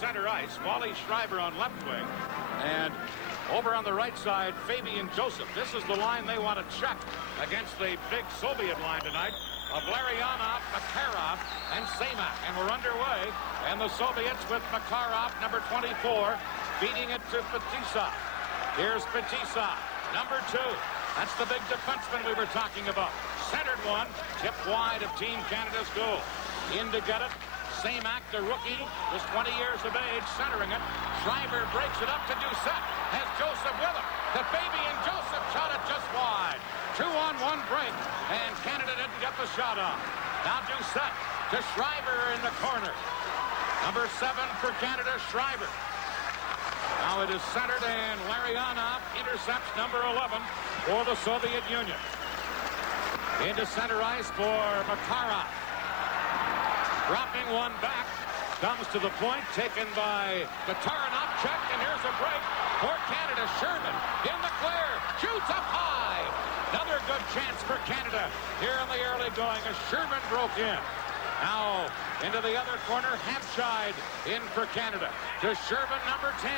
center ice. Wally Schreiber on left wing. And over on the right side, Fabian Joseph. This is the line they want to check against the big Soviet line tonight of Larionov, Makarov, and Semak. And we're underway. And the Soviets with Makarov, number 24, feeding it to Fetisov. Here's Fetisov, number 2. That's the big defenseman we were talking about. Centered one, tipped wide of Team Canada's goal. In to get it. Semak, the rookie, was 20 years of age, centering it. Schreiber breaks it up to Doucette. Has Joseph with him. The Fabian Joseph shot it just wide. 2-on-1 break, and Canada didn't get the shot off. Now Doucette to Schreiber in the corner. Number 7 for Canada, Schreiber. Now it is centered, and Larionov intercepts number 11 for the Soviet Union. Into center ice for Makarov. Dropping one back, comes to the point, taken by Taranov, checked, and here's a break for Canada. Sherman in the clear, shoots up high. Another good chance for Canada here in the early going as Sherman broke in. Now into the other corner, Hampshire in for Canada. To Sherman, number 10.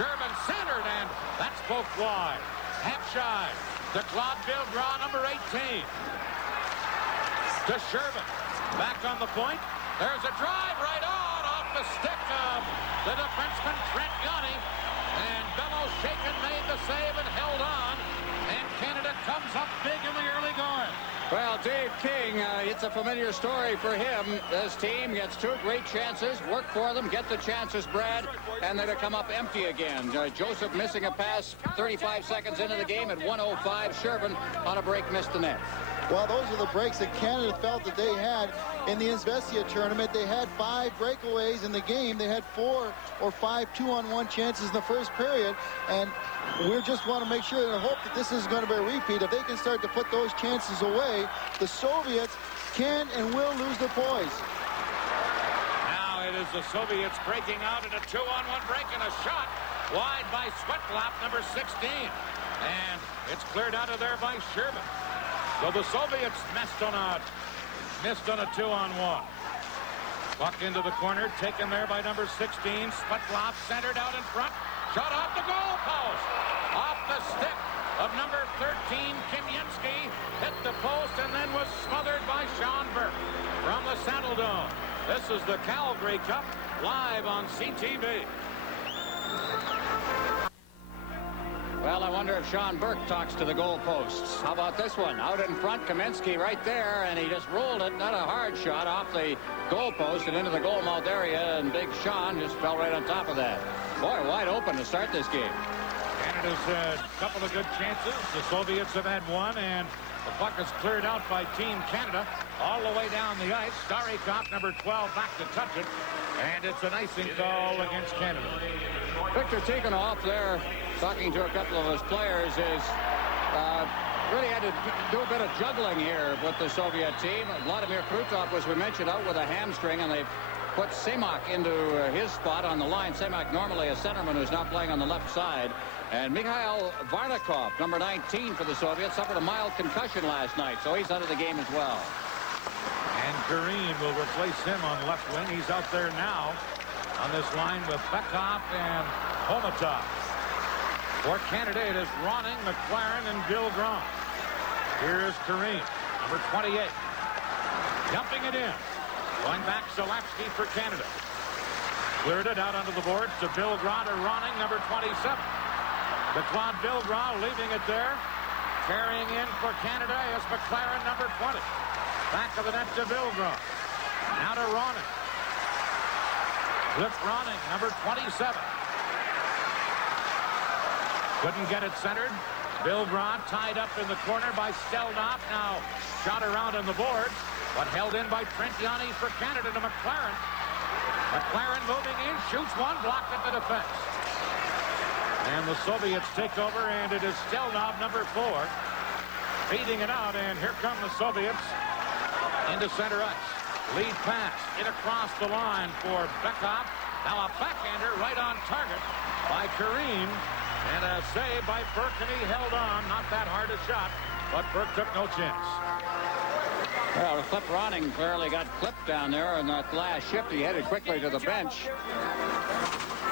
Sherman centered, and that's poked wide. Hampshire to Claude Villegraud, number 18. To Sherman. Back on the point. There's a drive right on off the stick of the defenseman Trent Yanni. And Bello Shaken made the save and held on. And Canada comes up big in the early going. Well, Dave King, it's a familiar story for him. This team gets 2 great chances, work for them, get the chances, Brad, and then to come up empty again. Joseph missing a pass 35 seconds into the game at 1:05. Sherman on a break missed the net. Well, those are the breaks that Canada felt that they had in the Izvestia tournament. They had 5 breakaways in the game. They had 4 or 5 2-on-1 chances in the first period. And we just want to make sure and hope that this is going to be a repeat. If they can start to put those chances away, the Soviets can and will lose their poise. Now it is the Soviets breaking out in a 2-on-1 break and a shot wide by Svetlap, number 16. And it's cleared out of there by Sherman. So the Soviets missed on a 2-on-1. Puck into the corner, taken there by number 16. Svetlov centered out in front. Shot off the goal post. Off the stick of number 13, Kimyensky. Hit the post and then was smothered by Sean Burke from the Saddle Dome. This is the Calgary Cup live on CTV. Well, I wonder if Sean Burke talks to the goalposts. How about this one? Out in front, Kamensky right there, and he just rolled it. Not a hard shot off the goalpost and into the goal mouth area, and Big Sean just fell right on top of that. Boy, wide open to start this game. Canada's had a couple of good chances. The Soviets have had one, and the puck is cleared out by Team Canada all the way down the ice. Starikov, number 12, back to touch it, and it's an icing call against Canada. Victor Tikhonov there, talking to a couple of his players, is really had to do a bit of juggling here with the Soviet team. Vladimir Krutov, as we mentioned, out with a hamstring, and they've put Semak into his spot on the line. Semak normally a centerman who's not playing on the left side. And Mikhail Varnakov, number 19 for the Soviets, suffered a mild concussion last night, so he's out of the game as well. And Kareem will replace him on left wing. He's out there now on this line with Bekov and Homatov. For Canada, it is Ronning, McLaren, and Bill Grant. Here is Kareem, number 28. Dumping it in. Going back, Zalapsky for Canada. Cleared it out onto the boards to Bill Grant or Ronning, number 27. The Claude Villegraud leaving it there. Carrying in for Canada is McLaren, number 20. Back of the net to Villegraud. Now to Ronning. Cliff Ronning, number 27. Couldn't get it centered. Villegraud tied up in the corner by Stelnop. Now shot around on the boards, but held in by Trent Yanni for Canada to McLaren. McLaren moving in, shoots one, blocked at the defense. And the Soviets take over, and it is Stelnov, number 4, feeding it out, and here come the Soviets into center ice. Lead pass in across the line for Bekov. Now a backhander right on target by Kareem, and a save by Burke, and he held on. Not that hard a shot, but Burke took no chance. Well, Cliff Ronning clearly got clipped down there in that last shift. He headed quickly to the bench.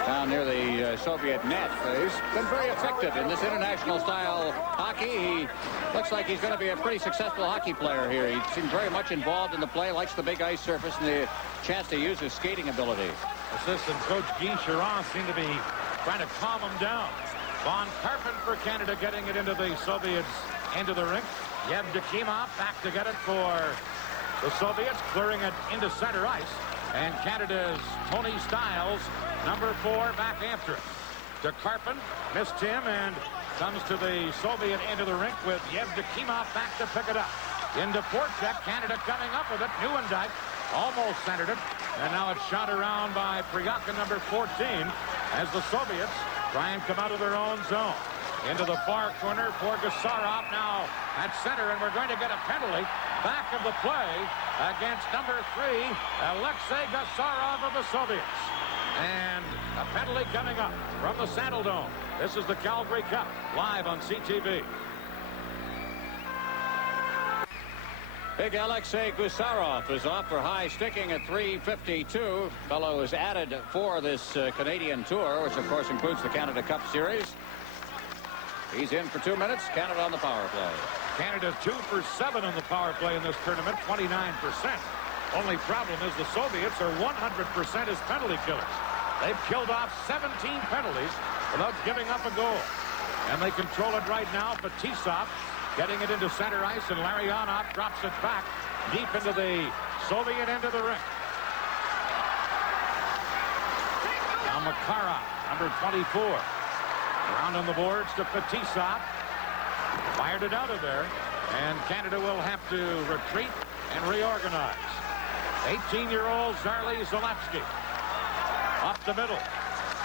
down near the Soviet net. He's been very effective in this international style hockey. He looks like he's going to be a pretty successful hockey player here. He seems very much involved in the play, likes the big ice surface and the chance to use his skating ability. Assistant coach Guy Chiron seemed to be trying to calm him down. Von Karpin for Canada getting it into the Soviets into the rink. Yevdokimov back to get it for the Soviets, clearing it into center ice. And Canada's Tony Stiles, number 4, back after it. To Karpin, missed him, and comes to the Soviet end of the rink with Yevdokimov back to pick it up. Into forecheck, Canada coming up with it. Nieuwendyk almost centered it, and now it's shot around by Priyakin, number 14, as the Soviets try and come out of their own zone. Into the far corner for Gusarov now at center, and we're going to get a penalty back of the play against number 3, Alexei Gusarov of the Soviets. And a penalty coming up from the Saddle Dome. This is the Calgary Cup, live on CTV. Big Alexei Gusarov is off for high sticking at .352. Fellow is added for this Canadian tour, which of course includes the Canada Cup Series. He's in for 2 minutes. Canada on the power play. Canada 2 for 7 on the power play in this tournament, 29%. Only problem is the Soviets are 100% as penalty killers. They've killed off 17 penalties without giving up a goal. And they control it right now. Fetisov getting it into center ice, and Larionov drops it back deep into the Soviet end of the rink. Now Makarov, number 24. Around on the boards to Fetisov. Fired it out of there. And Canada will have to retreat and reorganize. 18-year-old Zarley Zalewski. Up the middle.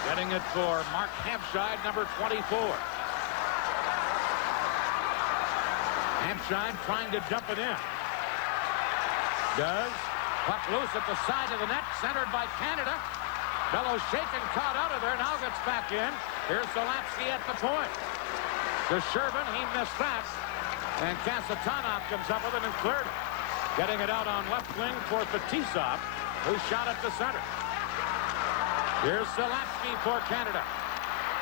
Getting it for Mark Hampshire, number 24. Hampshire trying to dump it in. Does. Puck loose at the side of the net. Centered by Canada. Bellows shaken, caught out of there. Now gets back in. Here's Zalewski at the point. To Shervin, he missed that. And Kasatonov comes up with it and cleared it. Getting it out on left wing for Fetisov, who shot at the center. Here's Zalewski for Canada.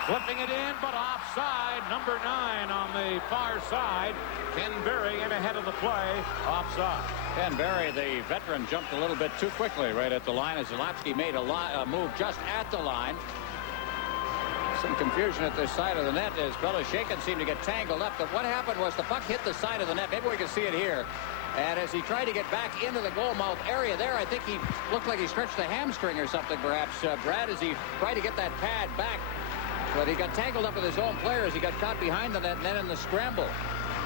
Flipping it in, but offside. Number 9 on the far side. Ken Berry in ahead of the play. Offside. Ken Berry, the veteran, jumped a little bit too quickly right at the line as Zalewski made a move just at the line. Some confusion at this side of the net as Beloshakin seemed to get tangled up. But what happened was the puck hit the side of the net. Maybe we can see it here. And as he tried to get back into the goal mouth area there, I think he looked like he stretched a hamstring or something, perhaps, Brad, as he tried to get that pad back. But he got tangled up with his own players. He got caught behind the net and then in the scramble.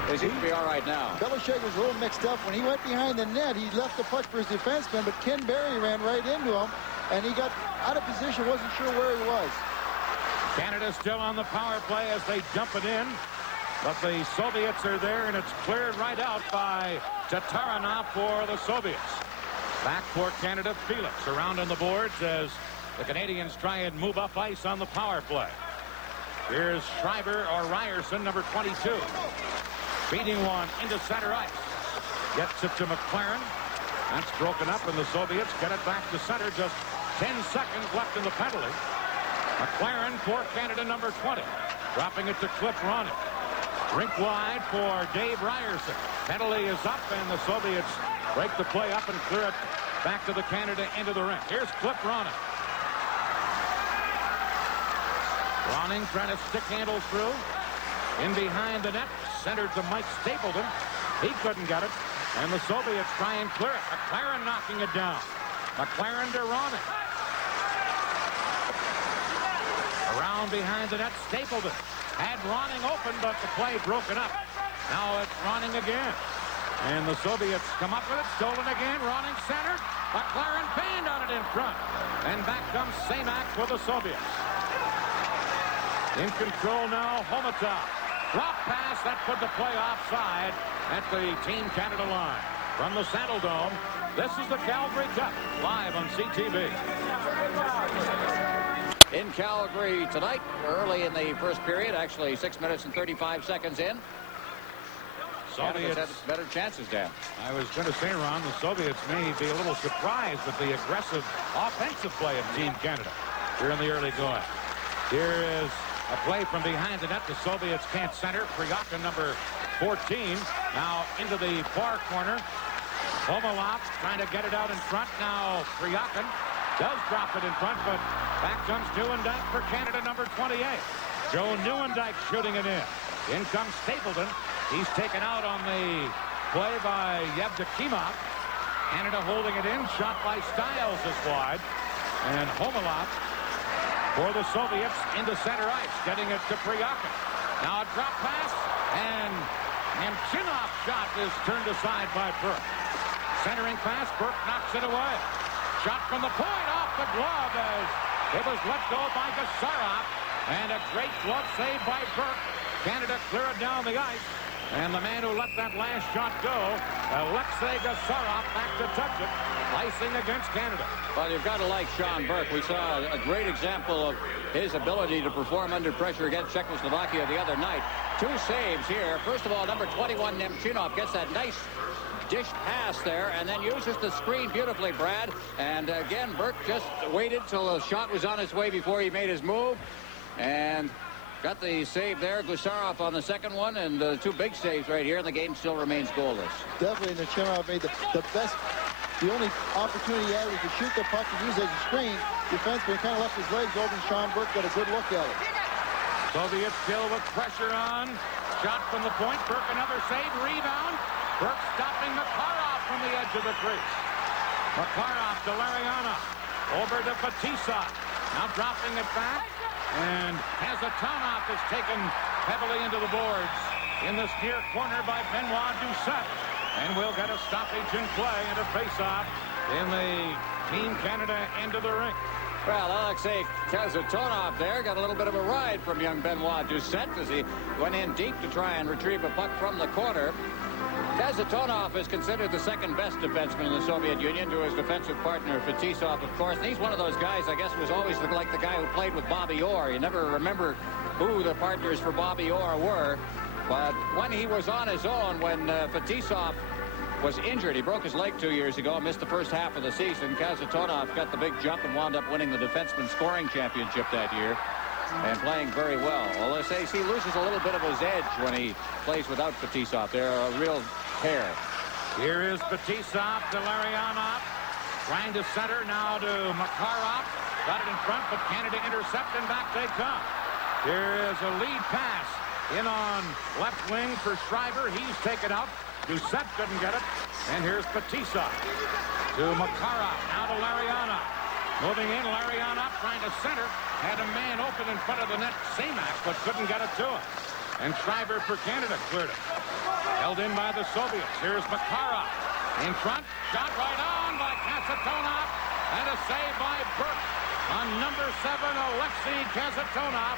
They seem to be all right now. Belichick was a little mixed up. When he went behind the net, he left the puck for his defenseman, but Ken Berry ran right into him, and he got out of position, wasn't sure where he was. Canada still on the power play as they dump it in. But the Soviets are there, and it's cleared right out by Tatarinov for the Soviets. Back for Canada, Felix around on the boards as the Canadians try and move up ice on the power play. Here's Schreiber or Ryerson, number 22. Beating one into center ice. Gets it to McLaren. That's broken up, and the Soviets get it back to center. Just 10 seconds left in the penalty. McLaren for Canada, number 20. Dropping it to Cliff Ronning. Rink wide for Dave Ryerson. Penalty is up, and the Soviets break the play up and clear it back to the Canada end of the rink. Here's Cliff Ronning. Ronning trying to stick handle through. In behind the net, centered to Mike Stapleton. He couldn't get it, and the Soviets try and clear it. McLaren knocking it down. McLaren to Ronning. Around behind the net, Stapleton had Ronning open, but the play broken up. Now it's Ronning again. And the Soviets come up with it, stolen again. Ronning centered. McLaren banned on it in front. And back comes Samak for the Soviets. In control now, Homatov. Drop pass, that put the play offside at the Team Canada line. From the Saddle Dome, this is the Calgary Cup, live on CTV. In Calgary tonight, early in the first period, actually 6 minutes and 35 seconds in. Soviets had better chances, Dan. I was going to say, Ron, the Soviets may be a little surprised at the aggressive offensive play of Team Canada. here in the early going. Here is a play from behind the net. The Soviets can't center. Priyakin, number 14, now into the far corner. Homolov trying to get it out in front. Now Priyakin does drop it in front, but back comes Nieuwendyk for Canada, number 28. Joe Nieuwendyk shooting it in. In comes Stapleton. He's taken out on the play by Yevdokimov. Canada holding it in. Shot by Stiles is wide. And Homolov for the Soviets into center ice, getting it to Priyakin. Now a drop pass, and Nemchinov's shot is turned aside by Burke. Centering pass, Burke knocks it away. Shot from the point, off the glove as it was let go by Gasarov. And a great glove save by Burke. Canada clear it down the ice. And the man who let that last shot go, Alexei Gasarov, back to touch it. Icing against Canada. Well, you've got to like Sean Burke. We saw a great example of his ability to perform under pressure against Czechoslovakia the other night. 2 saves here. First of all, number 21, Nemchinov, gets that nice dish pass there and then uses the screen beautifully, Brad. And again, Burke just waited till the shot was on its way before he made his move. And got the save there. Gusarov on the second one, and 2 big saves right here, and the game still remains goalless. Definitely, Nemchinov made the best. The only opportunity he had was to shoot the puck and use it as a screen. Defenseman kind of left his legs open. Sean Burke got a good look at it. Soviets still with pressure on. Shot from the point. Burke another save. Rebound. Burke stopping Makarov from the edge of the crease. Makarov to Larionov. Over to Fetisov. Now dropping it back. And Kazatonov is taken heavily into the boards in this near corner by Benoit Doucette. And we'll get a stoppage in play and a face-off in the Team Canada end of the rink. Well, Alexei Kazatonov there got a little bit of a ride from young Benoit Doucette as he went in deep to try and retrieve a puck from the corner. Kazatonov is considered the second-best defenseman in the Soviet Union to his defensive partner, Fetisov, of course. And he's one of those guys, I guess, was always like the guy who played with Bobby Orr. You never remember who the partners for Bobby Orr were. But when he was on his own, when Fetisov was injured, he broke his leg 2 years ago, missed the first half of the season. Kazatonov got the big jump and wound up winning the defenseman scoring championship that year. And playing very well. Although he loses a little bit of his edge when he plays without Fetisov. They're a real pair. Here is Fetisov to Larionov. Trying to center now to Makarov. Got it in front, but Canada intercept, and back they come. Here is a lead pass in on left wing for Schreiber. He's taken out. Doucette couldn't get it. And here's Fetisov to Makarov. Now to Larionov. Moving in, Larionov trying to center. Had a man open in front of the net, Semak, but couldn't get it to him. And Schreiber for Canada cleared it. Held in by the Soviets. Here's Makarov. In front, shot right on by Kasatonov. And a save by Burke on number 7, Alexei Kasatonov,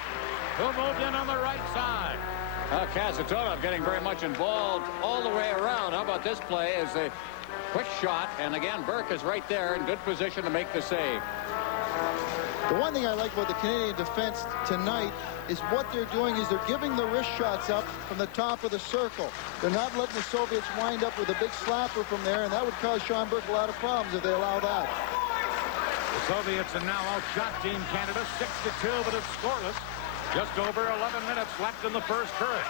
who moved in on the right side. Kasatonov getting very much involved all the way around. How about this play as a quick shot, and again, Burke is right there in good position to make the save. The one thing I like about the Canadian defense tonight is what they're doing is they're giving the wrist shots up from the top of the circle. They're not letting the Soviets wind up with a big slapper from there, and that would cause Sean Burke a lot of problems if they allow that. The Soviets have now outshot Team Canada 6-2, but it's scoreless. Just over 11 minutes left in the first period.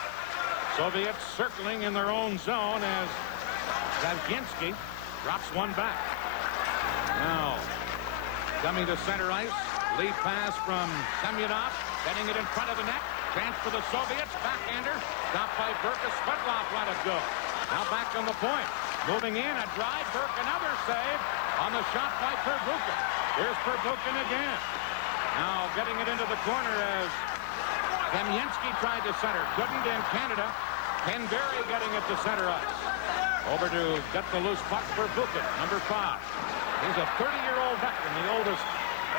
Soviets circling in their own zone as Zavginsky drops one back. Now, coming to center ice. Lead pass from Semyonov. Getting it in front of the net. Chance for the Soviets. Backhander. Stopped by Burke. Svetlov let it go. Now back on the point. Moving in. A drive. Burke another save on the shot by Pervukin. Here's Pervukin again. Now getting it into the corner as Kamensky tried to center. Couldn't in Canada. Ken Berry getting it to center ice. Over to get the loose puck for Pervukin, number 5. He's a 30-year-old veteran, the oldest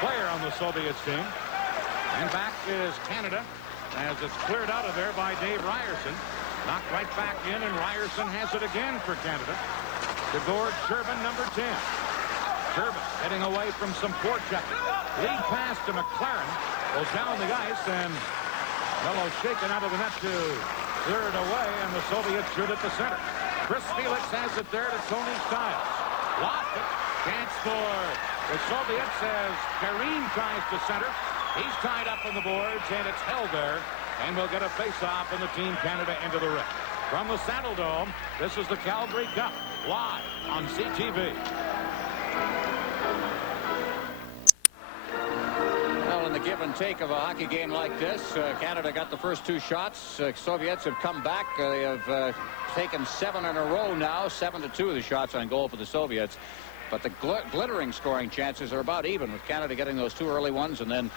player on the Soviets team. And back is Canada as it's cleared out of there by Dave Ryerson. Knocked right back in, and Ryerson has it again for Canada. To Gord Sherman, number 10. Sherman heading away from some forechecking. Lead pass to McLaren. Goes down the ice, and fellow shaken out of the net to clear it away, and the Soviets shoot at the center. Chris Felix has it there to Tony Stiles. Lost it. Chance for The Soviets as Kareem tries to center. He's tied up on the boards, and it's held there. And we'll get a face-off in the Team Canada into the ring. From the Saddle Dome, this is the Calgary Cup, live on CTV. Well, in the give and take of a hockey game like this, Canada got the first two shots. Soviets have come back. They have taken 7 in a row now, 7-2 the shots on goal for the Soviets. But the glittering scoring chances are about even, with Canada getting those 2 early ones, and then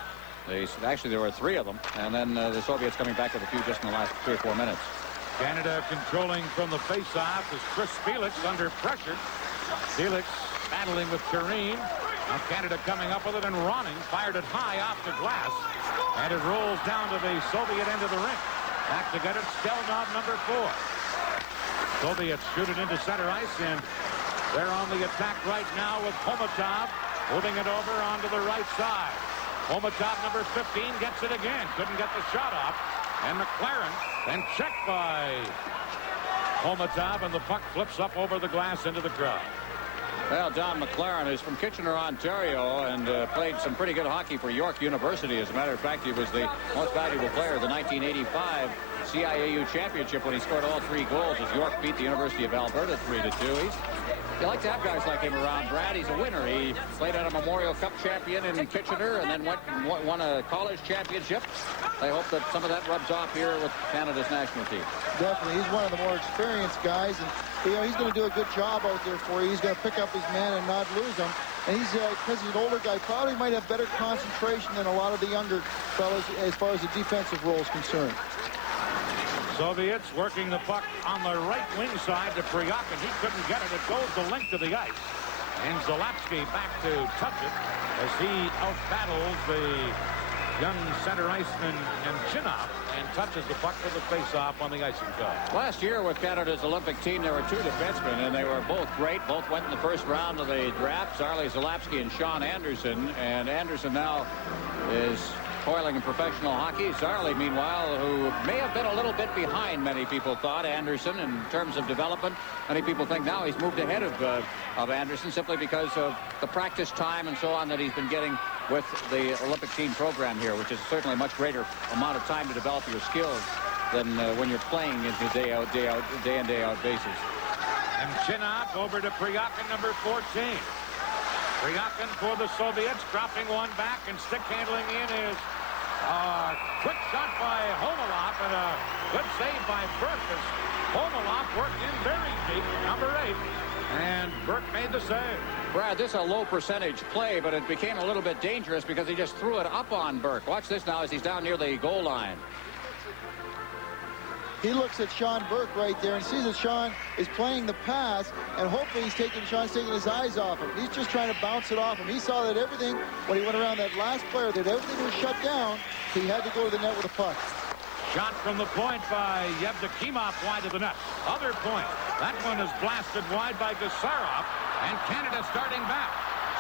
actually there were 3 of them, and then the Soviets coming back with a few just in the last 3 or 4 minutes. Canada controlling from the face-off is Chris Felix under pressure. Felix battling with Kareem. Now Canada coming up with it, and Ronning fired it high off the glass, and it rolls down to the Soviet end of the rink. Back to get it, Stelnov, number 4. Soviets shoot it into center ice, and they're on the attack right now with Komatov moving it over onto the right side. Komatov, number 15, gets it again. Couldn't get the shot off. And McLaren then checked by Komatov, and the puck flips up over the glass into the crowd. Well, Don McLaren is from Kitchener, Ontario, and played some pretty good hockey for York University. As a matter of fact, he was the most valuable player of the 1985 CIAU championship when he scored all 3 goals as York beat the University of Alberta 3-2. You like to have guys like him around, Brad. He's a winner. He played at a Memorial Cup champion in Kitchener and then went and won a college championship. I hope that some of that rubs off here with Canada's national team. Definitely. He's one of the more experienced guys, and he's going to do a good job out there for you. He's going to pick up his man and not lose him. And he's, because he's an older guy, probably might have better concentration than a lot of the younger fellas as far as the defensive role is concerned. Soviets working the puck on the right wing side to Priyakin. He couldn't get it. It goes the length of the ice. And Zalapsky back to touch it as he outbattles the young center iceman and Chinop and touches the puck for the face-off on the icing card. Last year with Canada's Olympic team, there were 2 defensemen, and they were both great. Both went in the first round of the draft, Zarley Zalapsky and Sean Anderson. And Anderson now is toiling in professional hockey. Zarley, meanwhile, who may have been a little bit behind, many people thought, Anderson in terms of development. Many people think now he's moved ahead of Anderson simply because of the practice time and so on that he's been getting with the Olympic team program here, which is certainly a much greater amount of time to develop your skills than when you're playing into day in, day out basis. And Chinop over to Priyakin, number 14. Priyakin for the Soviets, dropping one back, and stick handling in is a quick shot by Homelop, and a good save by Burke as Homelop worked in very deep, number 8, and Burke made the save. Brad, this is a low percentage play, but it became a little bit dangerous because he just threw it up on Burke. Watch this now as he's down near the goal line. He looks at Sean Burke right there and sees that Sean is playing the pass, and hopefully Sean's taking his eyes off him. He's just trying to bounce it off him. He saw that everything, when he went around that last player, that everything was shut down, so he had to go to the net with a puck. Shot from the point by Yevdokimov wide of the net. Other point. That one is blasted wide by Gusarov, and Canada starting back.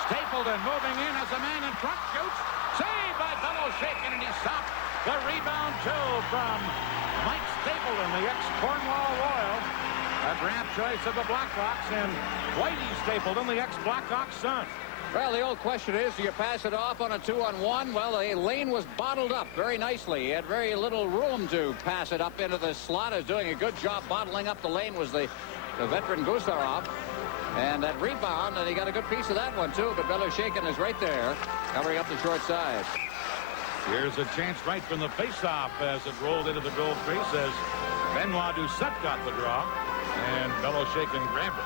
Stapleton moving in as a man in front, shoots. Saved by Bellows-Shakin, and he stopped. The rebound, too, from Mike Stapleton, the ex-Cornwall Royal. A draft choice of the Blackhawks, and Whitey Stapleton, the ex-Blackhawks son. Well, the old question is, do you pass it off on a 2-on-1? Well, the lane was bottled up very nicely. He had very little room to pass it up into the slot. Is doing a good job bottling up the lane was the veteran Gusarov. And that rebound, and he got a good piece of that one, too. But Bellows-Shakin is right there, covering up the short side. Here's a chance right from the faceoff as it rolled into the goal crease as Benoit Doucette got the draw, and Bellows-Shakin grabbed it.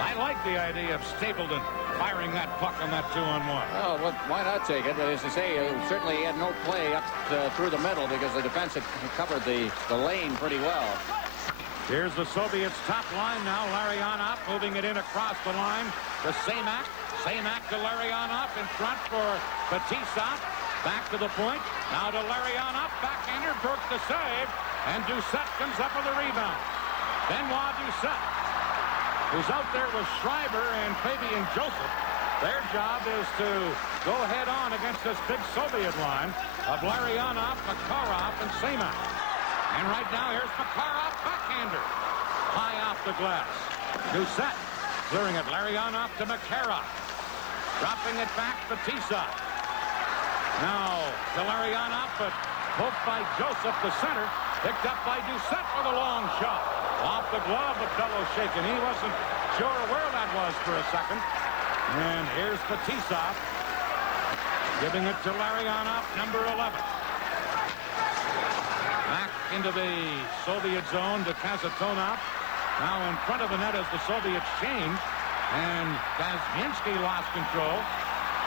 I like the idea of Stapleton firing that puck on that 2-on-1. Oh, well, why not take it? But as I say, certainly he had no play up through the middle because the defense had covered the lane pretty well. Here's the Soviets' top line now. Larionov moving it in across the line to Semak. Semak to Larionov in front for Fetisov. Back to the point. Now to Larionov. Backhander. Burke to save. And Doucette comes up with a rebound. Benoit Doucette, who's out there with Schreiber and Fabian Joseph. Their job is to go head on against this big Soviet line of Larionov, Makarov, and Semak. And right now, here's Makarov, backhander. High off the glass. Doucette clearing it. Larionov to Makarov. Dropping it back, Batista. Now, Kalaryonov, but poked by Joseph, the center. Picked up by Doucette for the long shot. Off the glove, but fellow shaken. He wasn't sure where that was for a second. And here's Batista. Giving it to Larionov, number 11. Back into the Soviet zone to Kasatonov. Now in front of the net as the Soviets change. And Kazminski lost control.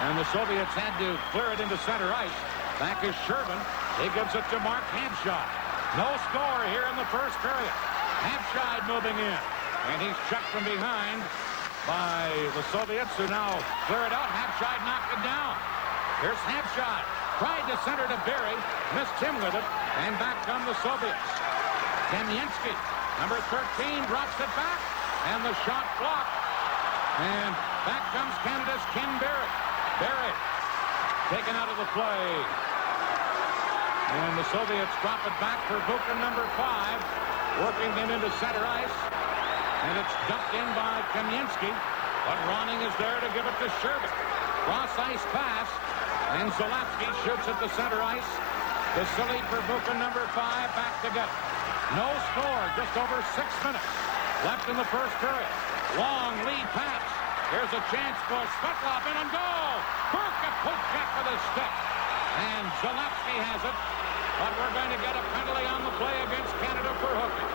And the Soviets had to clear it into center ice. Back is Sherman. He gives it to Mark Hampshire. No score here in the first period. Hampshire moving in. And he's checked from behind by the Soviets, who now clear it out. Hampshire knocked it down. Here's Hampshire. Tried to center to Berry. Missed him with it. And back come the Soviets. Kamensky, number 13, drops it back. And the shot blocked. And back comes Canada's Ken Berry. Berry taken out of the play. And the Soviets drop it back for Buchan, number 5. Working it into center ice. And it's dumped in by Kamensky. But Ronning is there to give it to Sherman. Cross ice pass. And Zalewski shoots at the center ice. Vasily for Buchan, number 5, back to get it. No score, just over 6 minutes left in the first period. Long lead pass. Here's a chance for Svetlov in and goal. Burke a poke check with his stick. And Zalewski has it. But we're going to get a penalty on the play against Canada for hooking.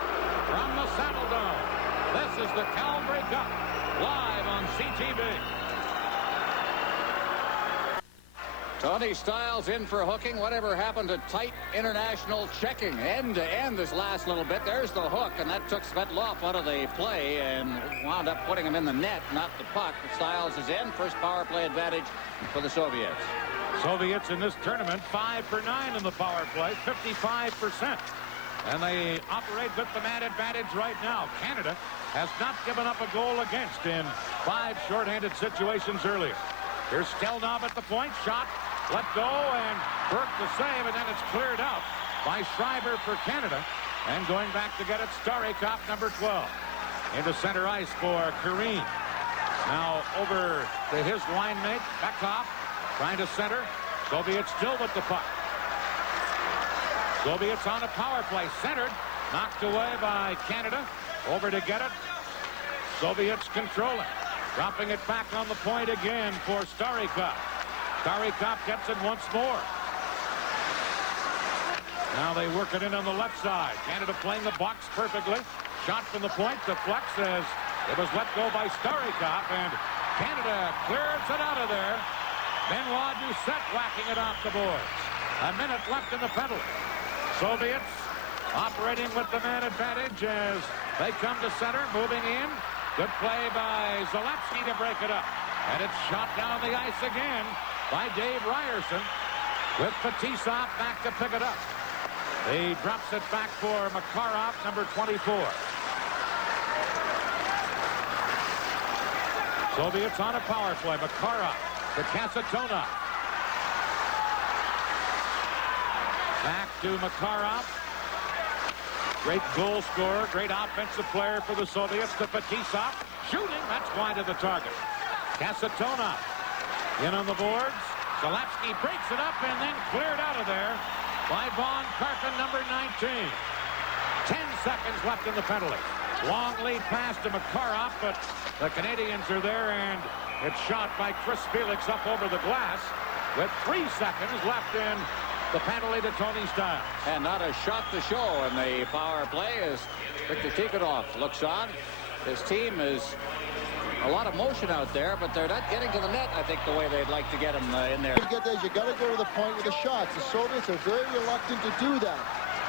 From the Saddle Dome, this is the Calgary Cup, live on CTV. Tony Stiles in for hooking. Whatever happened to tight international checking? End to end this last little bit. There's the hook, and that took Svetlov out of the play and wound up putting him in the net, not the puck. Stiles is in. First power play advantage for the Soviets. Soviets in this tournament 5 for 9 in the power play, 55%. And they operate with the man advantage right now. Canada has not given up a goal against in 5 shorthanded situations earlier. Here's Stelnov at the point. Shot, let go, and Burke the save, and then it's cleared out by Schreiber for Canada. And going back to get it, Starikov, number 12. Into center ice for Kareen. Now over to his line mate, Bekov, trying to center. Soviets still with the puck. Soviets on a power play. Centered. Knocked away by Canada. Over to get it. Soviets controlling. Dropping it back on the point again for Starikov. Starikov gets it once more. Now they work it in on the left side. Canada playing the box perfectly. Shot from the point. Deflects as it was let go by Starikov. And Canada clears it out of there. Benoit Doucette whacking it off the boards. A minute left in the penalty. Soviets operating with the man advantage as they come to center, moving in. Good play by Zalewski to break it up. And it's shot down the ice again by Dave Ryerson with Fetisov back to pick it up. He drops it back for Makarov, number 24. Soviets on a power play. Makarov to Kasatonov. Back to Makarov. Great goal scorer, great offensive player for the Soviets. To Fetisov. Shooting, that's wide of the target. Kasatonov in on the boards. Zalewski breaks it up and then cleared out of there by Von Karpin, number 19. 10 seconds left in the penalty. Long lead pass to Makarov, but the Canadians are there, and it's shot by Chris Felix up over the glass with 3 seconds left in the penalty to Tony Stiles. And not a shot to show in the power play as Victor Tikhonov looks on. His team is a lot of motion out there, but they're not getting to the net, I think, the way they'd like to get him in there. You got to go to the point with the shots. The Soviets are very reluctant to do that.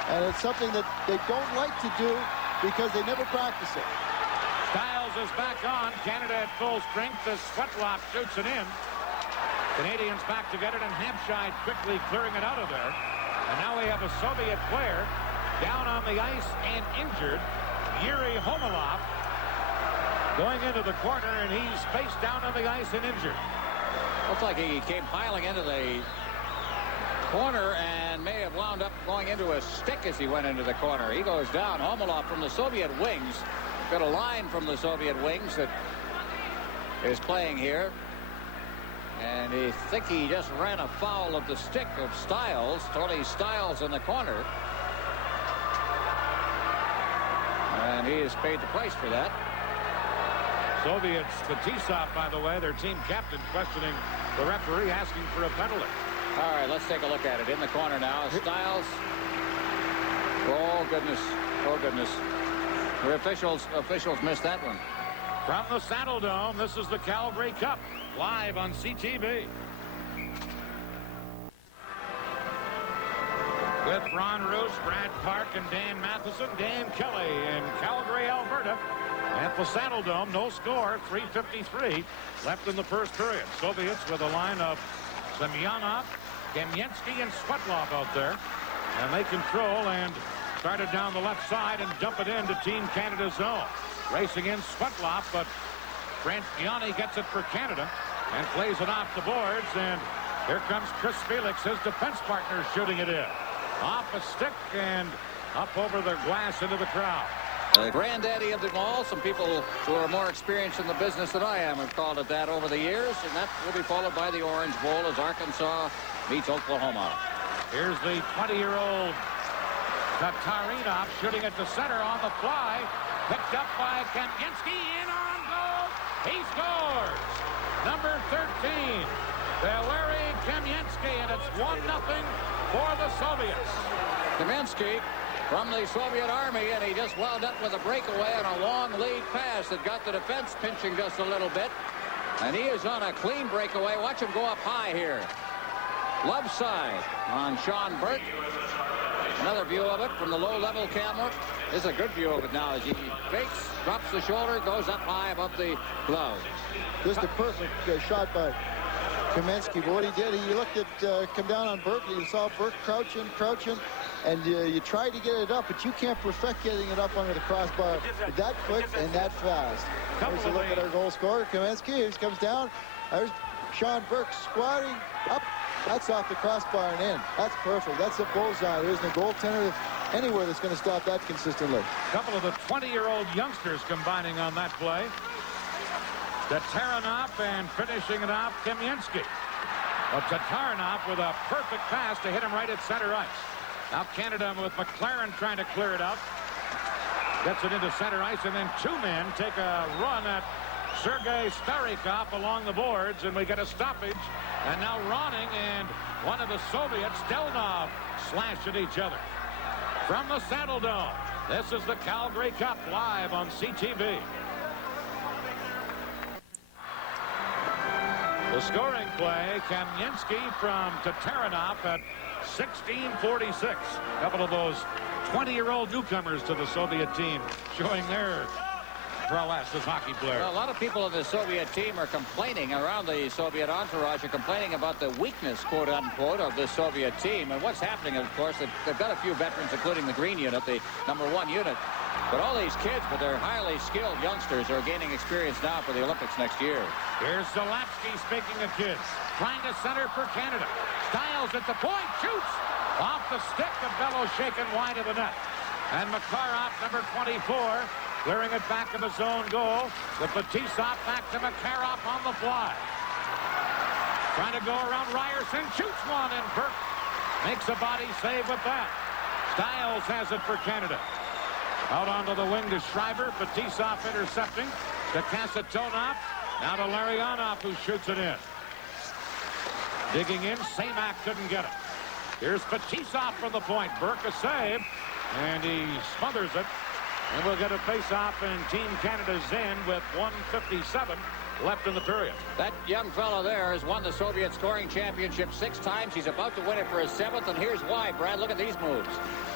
And it's something that they don't like to do because they never practice it. Stiles is back on. Canada at full strength as Svetlov shoots it in. Canadians back to get it, and Hampshire quickly clearing it out of there. And now we have a Soviet player down on the ice and injured. Yuri Homolov going into the corner, and he's face down on the ice and injured. Looks like he came piling into the corner and may have wound up going into a stick as he went into the corner. He goes down. Homolov from the Soviet wings. Got a line from the Soviet wings that is playing here. And I think he just ran afoul of the stick of Styles. Tony Styles in the corner. And he has paid the price for that. Soviets, Fetisov, by the way, their team captain, questioning the referee, asking for a penalty. All right, let's take a look at it. In the corner now, Styles. Oh, goodness. Oh, goodness. The officials missed that one. From the Saddle Dome, this is the Calgary Cup, live on CTV. With Ron Roos, Brad Park, and Dan Matheson, Dan Kelly in Calgary, Alberta. At the Saddle Dome, no score, 3:53 left in the first period. Soviets with a line of Semyonov, Kamensky, and Svetlov out there. And they control and started down the left side and dump it into Team Canada's zone. Racing in Svetlov, but Franchiani gets it for Canada and plays it off the boards. And here comes Chris Felix, his defense partner, shooting it in. Off a stick and up over the glass into the crowd. The granddaddy of them all. Some people who are more experienced in the business than I am have called it that over the years. And that will be followed by the Orange Bowl as Arkansas meets Oklahoma. Here's the 20-year-old Tatarinov shooting at the center on the fly. Picked up by Kamensky. In on goal. He scores. Number 13, Valeri Kamensky. And it's 1-0 for the Soviets. Kamensky from the Soviet Army, and he just wound up with a breakaway and a long lead pass that got the defense pinching just a little bit. And he is on a clean breakaway. Watch him go up high here. Love side on Sean Burke. Another view of it from the low-level camera. This is a good view of it now as he fakes, drops the shoulder, goes up high above the glove. Just a perfect shot by Kamensky. But what he did, he looked at come down on Burke. You saw Burke crouching, and you tried to get it up, but you can't perfect getting it up under the crossbar that quick and that fast. Here's a look at our goal scorer, Kamensky. He comes down. There's Sean Burke squatting up. That's off the crossbar and in. That's perfect. That's a bullseye. There isn't a goaltender anywhere that's going to stop that consistently. A couple of the 20-year-old youngsters combining on that play. Tatarinov and finishing it off Kamensky. But Tatarinov with a perfect pass to hit him right at center ice. Now Canada with McLaren trying to clear it out. Gets it into center ice, and then two men take a run at Sergei Starikov along the boards, and we get a stoppage. And now Ronning and one of the Soviets, Delnov, slash at each other. From the Saddle Dome, this is the Calgary Cup live on CTV. The scoring play, Kamensky from Tatarinov at 16:46. A couple of those 20-year-old newcomers to the Soviet team showing their prowess as hockey players. Well, a lot of people in the Soviet team are complaining around the Soviet entourage, are complaining about the weakness, quote unquote, of the Soviet team. And what's happening, of course, they've got a few veterans, including the green unit, the #1 unit. But all these kids, with their highly skilled youngsters, are gaining experience now for the Olympics next year. Here's Zalapsky, speaking of kids, trying to center for Canada. Styles at the point, shoots off the stick of Bellow, shaken wide of the net. And Makarov, number 24, clearing it back of his own goal. The Fetisov back to Makarov on the fly. Trying to go around Ryerson, shoots one, and Burke makes a body save with that. Styles has it for Canada. Out onto the wing to Schreiber. Fetisov intercepting. To Kasatonov. Now to Larionov, who shoots it in. Digging in. Samak couldn't get it. Here's Fetisov from the point. Burke a save. And he smothers it. And we'll get a face-off in Team Canada's end with 1:57 left in the period. That young fellow there has won the Soviet scoring championship 6 times. He's about to win it for his 7th, and here's why. Brad, look at these moves.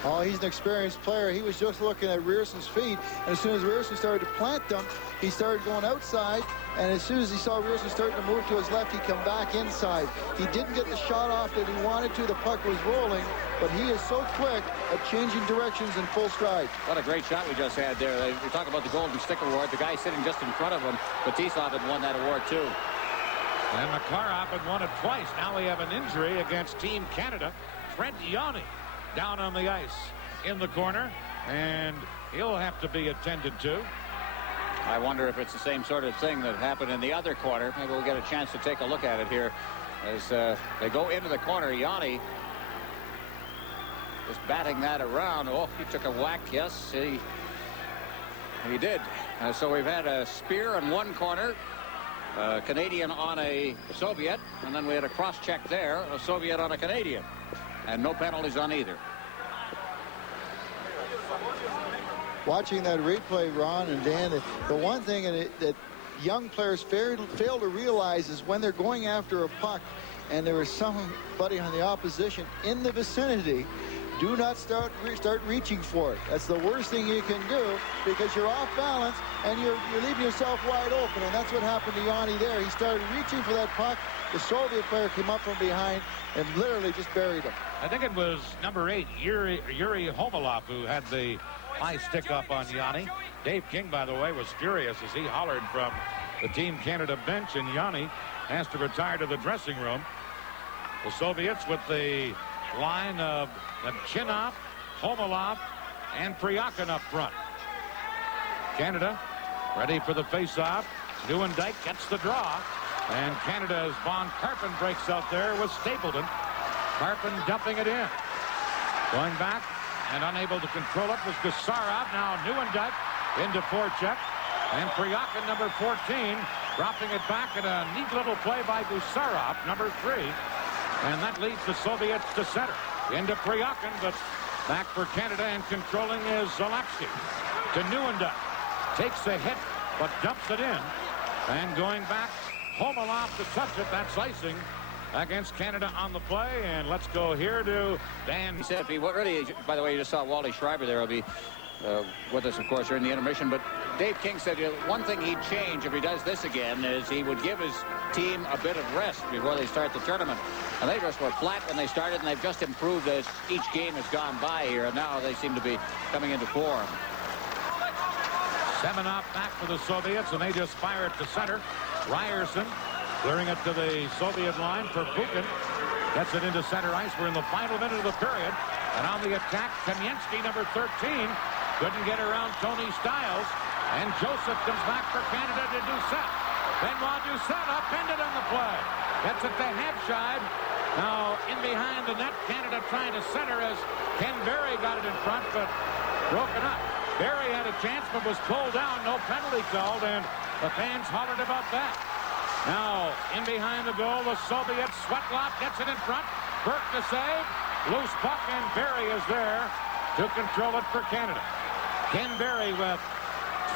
Oh, he's an experienced player. He was just looking at Rierson's feet, and as soon as Rierson started to plant them, he started going outside, and as soon as he saw Rierson starting to move to his left, he come back inside. He didn't get the shot off that he wanted to. The puck was rolling, but he is so quick at changing directions in full stride. What a great shot we just had there. We talk about the Golden Stick Award. The guy sitting just in front of him, Fetisov, had won that award too. And Makarov had won it twice. Now we have an injury against Team Canada. Trent Yanni down on the ice in the corner, and he'll have to be attended to. I wonder if it's the same sort of thing that happened in the other corner. Maybe we'll get a chance to take a look at it here as they go into the corner. Yanni just batting that around. Oh, he took a whack. Yes, he did. So we've had a spear in one corner, a Canadian on a Soviet, and then we had a cross-check there, a Soviet on a Canadian, and no penalties on either. Watching that replay, Ron and Dan, the one thing that young players fail to realize is when they're going after a puck and there is somebody on the opposition in the vicinity, do not start reaching for it. That's the worst thing you can do, because you're off balance and you're leaving yourself wide open, and that's what happened to Yanni there. He started reaching for that puck. The Soviet player came up from behind and literally just buried him. I think it was number 8, Yuri Homolov, who had the high stick up on Yanni. Dave King, by the way, was furious as he hollered from the Team Canada bench, and Yanni has to retire to the dressing room. The Soviets with the line of Nemchinov, Homolov, and Priyakin up front. Canada ready for the face-off. Nieuwendyk gets the draw, and Canada's Von Karpen breaks out there with Stapleton. Karpen dumping it in. Going back and unable to control it was Gusarov. Now Nieuwendyk into forecheck, and Priyakin, number 14, dropping it back at a neat little play by Gusarov, number 3. And that leads the Soviets to center. Into Priyakin, but back for Canada, and controlling is Zalapsky. To Nieuwendyk. Takes a hit, but dumps it in. And going back, Homolov to touch it. That's icing against Canada on the play. And let's go here to Dan. He said if he ready, by the way, you just saw Wally Schreiber there. He'll be with us, of course, during the intermission. But Dave King said one thing he'd change if he does this again is he would give his team a bit of rest before they start the tournament. And they just were flat when they started, and they've just improved as each game has gone by here. And now they seem to be coming into form. Semenov back for the Soviets, and they just fire it to center. Ryerson clearing it to the Soviet line for Bukin. Gets it into center ice. We're in the final minute of the period. And on the attack, Kamensky, number 13, couldn't get around Tony Stiles. And Joseph comes back for Canada to Doucette. Benoit Doucette upended on the play. Gets it to Habscheid. Now in behind the net, Canada trying to center as Ken Barry got it in front, but broken up. Barry had a chance, but was pulled down. No penalty called, and the fans hollered about that. Now in behind the goal, the Soviets. Svetlov gets it in front. Burke to save. Loose puck, and Barry is there to control it for Canada. Ken Barry with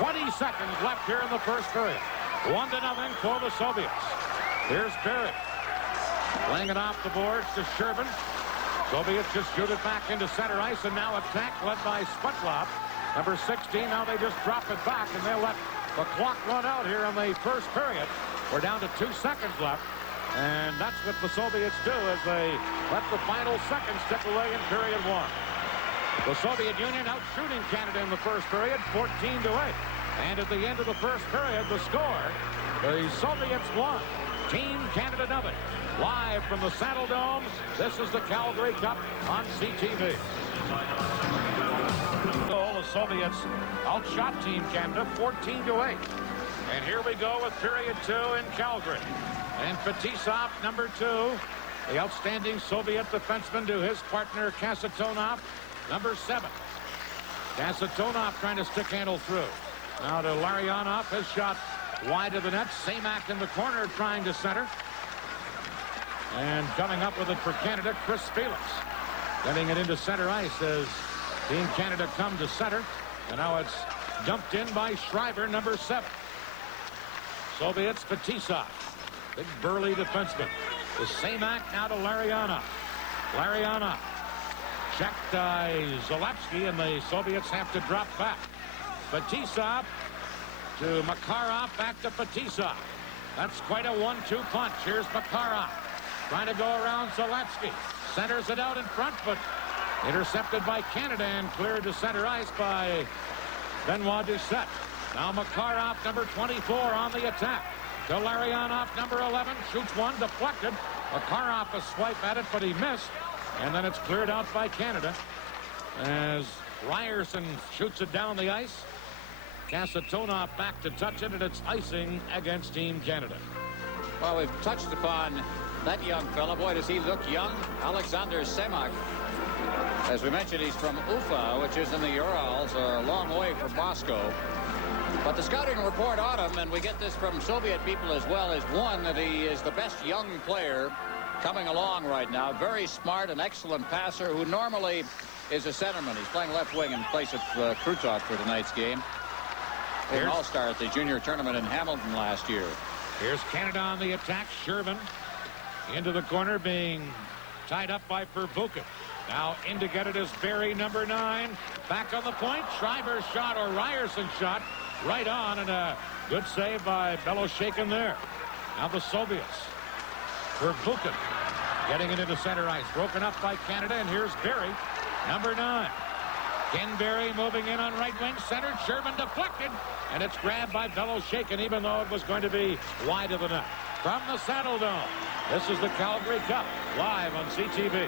20 seconds left here in the first period. 1-0 for the Soviets. Here's Barry. Laying it off the boards to Shervin. Soviets just shoot it back into center ice, and now attack led by Svetlov. Number 16, now they just drop it back, and they'll let the clock run out here in the first period. We're down to 2 seconds left, and that's what the Soviets do as they let the final seconds tick away in period 1. The Soviet Union out shooting Canada in the first period, 14-8. And at the end of the first period, the score, the Soviets won. Team Canada 0. Live from the Saddle Dome, this is the Calgary Cup on CTV. The Soviets outshot Team Canada 14-8. And here we go with period 2 in Calgary. And Fetisov, number 2, the outstanding Soviet defenseman, to his partner Kasatonov, number 7. Kasatonov trying to stick handle through. Now to Larionov, his shot wide of the net. Samak in the corner trying to center. And coming up with it for Canada, Chris Felix. Getting it into center ice as Team Canada come to center. And now it's dumped in by Schreiber, number 7. Soviets, Fetisov. Big burly defenseman. The Samak now to Larionov. Larionov. Checked by Zalapsky, and the Soviets have to drop back. Fetisov to Makarov, back to Fetisov. That's quite a 1-2 punch. Here's Makarov trying to go around Zalapsky. Centers it out in front, but intercepted by Canada and cleared to center ice by Benoit Doucette. Now Makarov, number 24, on the attack. To Larionov, number 11, shoots one, deflected. Makarov a swipe at it, but he missed. And then it's cleared out by Canada as Ryerson shoots it down the ice. Kasatonov back to touch it, and it's icing against Team Canada. Well, we've touched upon that young fella. Boy, does he look young. Alexander Semak. As we mentioned, he's from Ufa, which is in the Urals, a long way from Moscow. But the scouting report on him, and we get this from Soviet people as well, is one, that he is the best young player coming along right now. Very smart and excellent passer who normally is a centerman. He's playing left wing in place of Krutov for tonight's game. An all-star at the junior tournament in Hamilton last year. Here's Canada on the attack. Sherman into the corner, being tied up by Pervukin. Now in to get it is Barry, number 9. Back on the point. Schreiber's shot, or Ryerson shot, right on, and a good save by Beloshakin there. Now the Soviets. Pervukin getting it into center ice. Broken up by Canada, and here's Barry, number 9. Ken Barry moving in on right wing, centered. Sherman deflected, and it's grabbed by Beloshakin, even though it was going to be wide of the net. From the Saddle Dome, this is the Calgary Cup, live on CTV.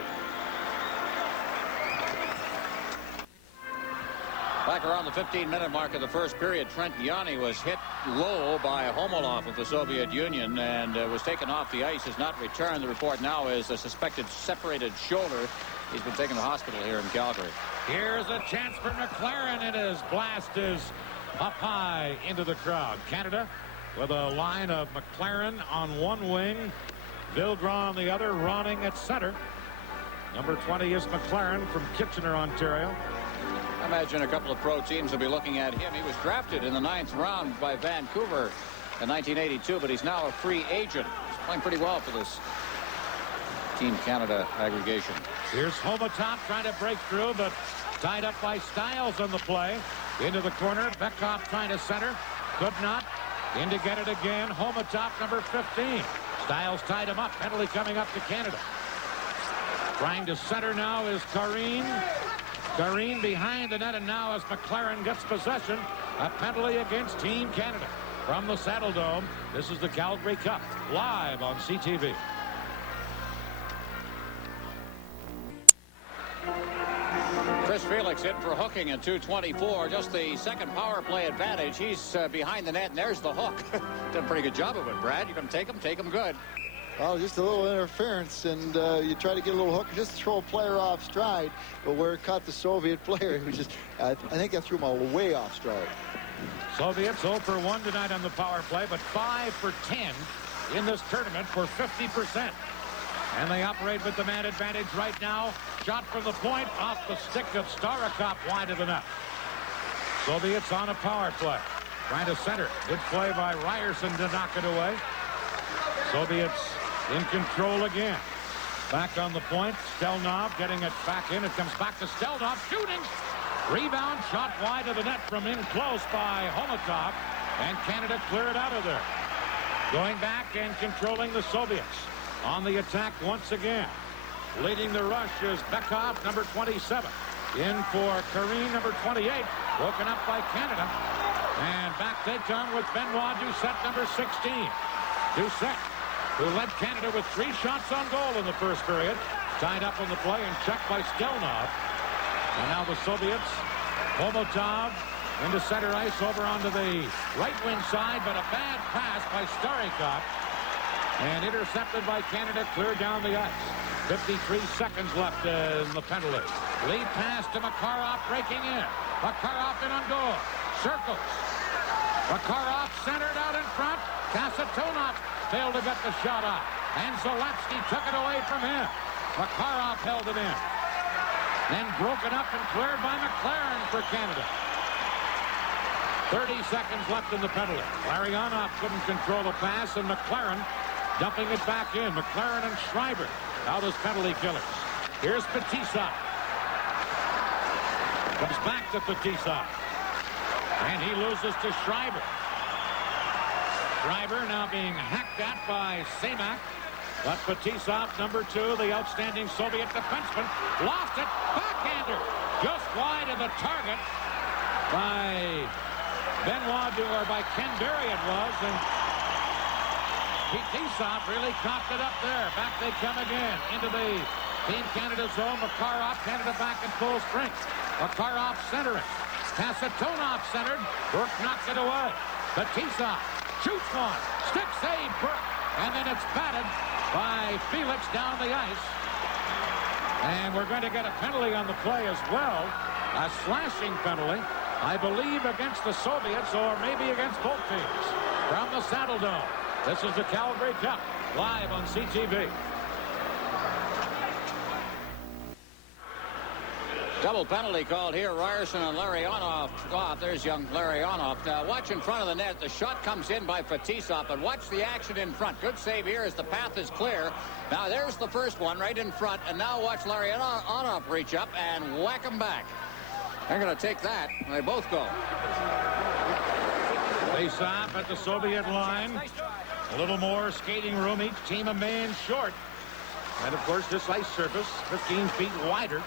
Back around the 15-minute mark of the first period, Trent Yanni was hit low by Homolov of the Soviet Union and was taken off the ice, has not returned. The report now is a suspected separated shoulder. He's been taken to hospital here in Calgary. Here's a chance for McLaren, and his blast is up high into the crowd. Canada with a line of McLaren on one wing, Vildra on the other, Ronning at center. Number 20 is McLaren from Kitchener, Ontario. I imagine a couple of pro teams will be looking at him. He was drafted in the 9th round by Vancouver in 1982, but he's now a free agent. He's playing pretty well for this Team Canada aggregation. Here's Homotop trying to break through, but tied up by Stiles on the play. Into the corner. Beckhoff trying to center. Could not. In to get it again. Homotop, number 15. Stiles tied him up. Penalty coming up to Canada. Trying to center now is Kareen. Kareen behind the net, and now as McLaren gets possession, a penalty against Team Canada. From the Saddle Dome, this is the Calgary Cup, live on CTV. Chris Felix in for hooking at 2:24. Just the second power play advantage. He's behind the net, and there's the hook. Did a pretty good job of it, Brad. You can take him good. Well, just a little interference, and you try to get a little hook, just throw a player off stride, but where it caught the Soviet player, it was just, I think that threw him way off stride. Soviets 0 for 1 tonight on the power play, but 5 for 10 in this tournament for 50%. And they operate with the man advantage right now. Shot from the point off the stick of Starikov, wide of the net. Soviets on a power play. Trying to center. Good play by Ryerson to knock it away. Soviets in control again. Back on the point. Stelnov getting it back in. It comes back to Stelnov. Shooting. Rebound shot wide of the net from in close by Homotov. And Canada cleared out of there. Going back and controlling the Soviets. On the attack once again. Leading the rush is Beckhoff, number 27. In for Kareen, number 28. Broken up by Canada. And back they come with Benoit Doucette, number 16. Doucette, who led Canada with 3 shots on goal in the first period. Tied up on the play and checked by Stelnov. And now the Soviets. Homotov into center ice over onto the right wing side, but a bad pass by Starikov. And intercepted by Canada, clear down the ice. 53 seconds left in the penalty. Lead pass to Makarov, breaking in. Makarov in on goal. Circles. Makarov centered out in front. Kasatonov failed to get the shot off. And Zalewski took it away from him. Makarov held it in. Then broken up and cleared by McLaren for Canada. 30 seconds left in the penalty. Larionov couldn't control the pass, and McLaren dumping it back in. McLaren and Schreiber out as penalty killers. Here's Fetisov. Comes back to Fetisov. And he loses to Schreiber. Schreiber now being hacked at by Semak. But Fetisov, number 2, the outstanding Soviet defenseman, lost it. Backhander. Just wide of the target by Benoit, or by Ken Barry it was. And Fetisov really copped it up there. Back they come again into the Team Canada zone. Makarov, Canada back in full strength. Makarov centering. Kasatonov centered. Burke knocks it away. Batista shoots one. Stick save, Burke. And then it's batted by Felix down the ice. And we're going to get a penalty on the play as well. A slashing penalty, I believe, against the Soviets or maybe against both teams. From the Saddle Dome. This is the Calgary Cup, live on CTV. Double penalty called here. Ryerson and Larionov off. There's young Larionov. Watch in front of the net. The shot comes in by Fetisov, and watch the action in front. Good save here as the path is clear. Now there's the first one right in front, and now watch Larionov reach up and whack him back. They're going to take that. They both go. Face off at the Soviet line. A little more skating room. Each team a man short. And of course this ice surface 15 feet wider.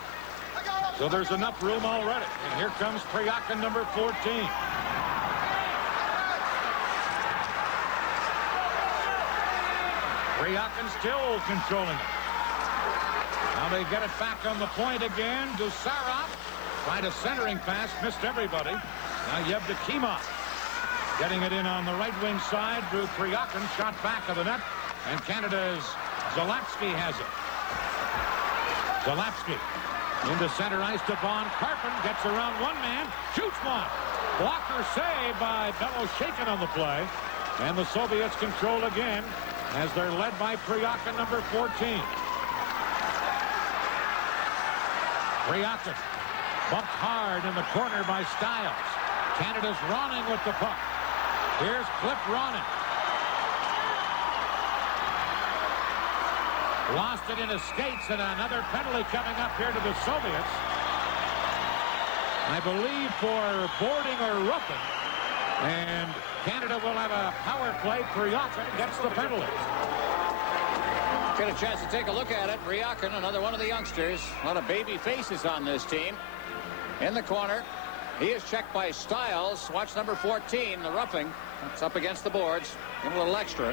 So there's enough room already. And here comes Priakin, number 14. Priakin still controlling it. Now they get it back on the point again. Gusarov tried a centering pass, missed everybody. Now Yevdokimov getting it in on the right wing side. Drew Priakin, shot back of the net. And Canada's Zalapsky has it. Zalapsky into center ice to Von Karpen. Gets around one man. Shoots one. Blocker save by Beloshakin on the play. And the Soviets control again as they're led by Priakin, number 14. Priakin bumped hard in the corner by Stiles. Canada's Ronning with the puck. Here's Cliff Ronning. Lost it in his skates, and another penalty coming up here to the Soviets. I believe for boarding or roughing. And Canada will have a power play. Priakin gets the penalty. Get a chance to take a look at it. Priakin, another one of the youngsters. A lot of baby faces on this team. In the corner. He is checked by Stiles. Watch number 14, the roughing. It's up against the boards. Give him a little extra.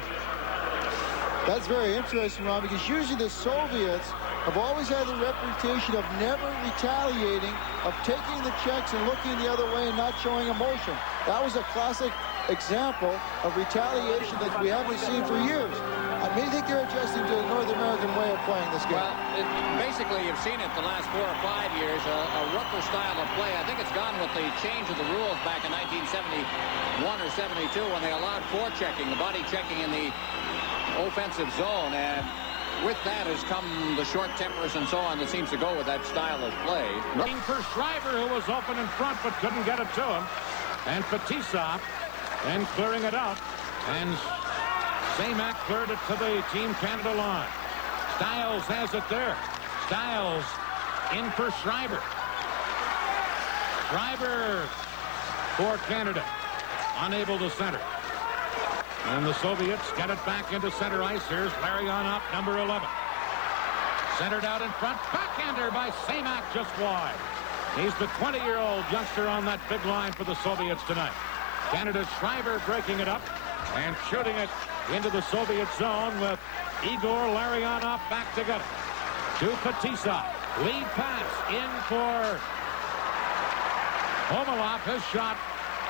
That's very interesting, Ron, because usually the Soviets have always had the reputation of never retaliating, of taking the checks and looking the other way and not showing emotion. That was a classic example of retaliation that we haven't seen for years. I think they're adjusting to the North American way of playing this game. Well, basically, you've seen it the last 4 or 5 years, a rougher style of play. I think it's gone with the change of the rules back in 1971 or 72 when they allowed forechecking, the body checking in the offensive zone, and with that has come the short tempers and so on that seems to go with that style of play. Looking for Schreiber, who was open in front but couldn't get it to him. And Fetisov and clearing it out. And Samak cleared it to the Team Canada line. Stiles has it there. Stiles in for Schreiber. Schreiber for Canada. Unable to center. And the Soviets get it back into center ice. Here's Larionov, number 11. Centered out in front. Backhander by Samak just wide. He's the 20-year-old youngster on that big line for the Soviets tonight. Canada's Schreiber breaking it up and shooting it into the Soviet zone with Igor Larionov back to get it. To Fetisov. Lead pass in for Homelov. His shot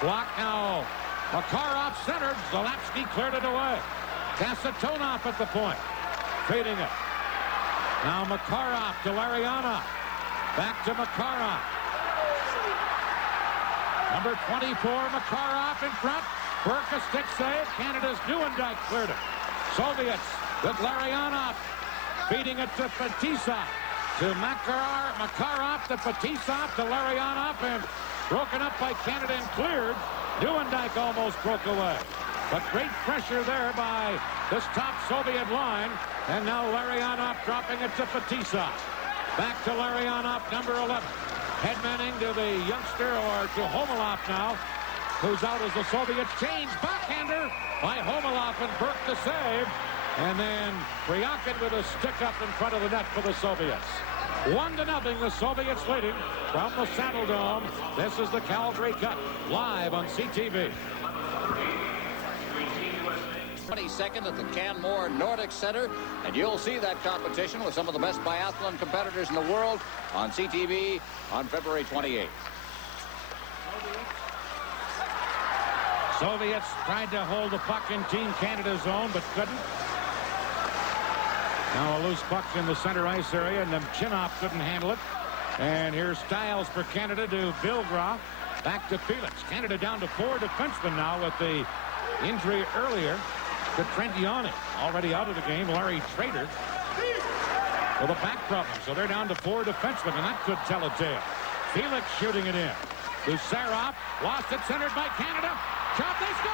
blocked now. Makarov centered. Zalapsky cleared it away. Kasatonov at the point. Feeding it. Now Makarov to Larionov. Back to Makarov. Number 24, Makarov in front. Burke a stick save. Canada's Nieuwendyk cleared it. Soviets with Larionov. Feeding it to Fetisov. To Makarov to Fetisov to Larionov. And broken up by Canada and cleared. Nieuwendyk almost broke away. But great pressure there by this top Soviet line. And now Larionov dropping it to Fetisov. Back to Larionov, number 11. Headmanning to the youngster, or to Homelov now, who's out as the Soviets change. Backhander by Homelov, and Burke to save. And then Priakin with a stick up in front of the net for the Soviets. 1-0, the Soviets leading from the Saddle Dome. This is the Calgary Cup, live on CTV. 22nd at the Canmore Nordic Center, and you'll see that competition with some of the best biathlon competitors in the world on CTV on February 28th. Soviets tried to hold the puck in Team Canada's zone, but couldn't. Now a loose puck in the center ice area, and Nemchinov couldn't handle it. And here's Styles for Canada to Vilgra. Back to Felix. Canada down to 4 defensemen now with the injury earlier to Trent Yoni. Already out of the game. Larry Trader with a back problem. So they're down to 4 defensemen, and that could tell a tale. Felix shooting it in. Gusarov lost it, centered by Canada. Shot, they score!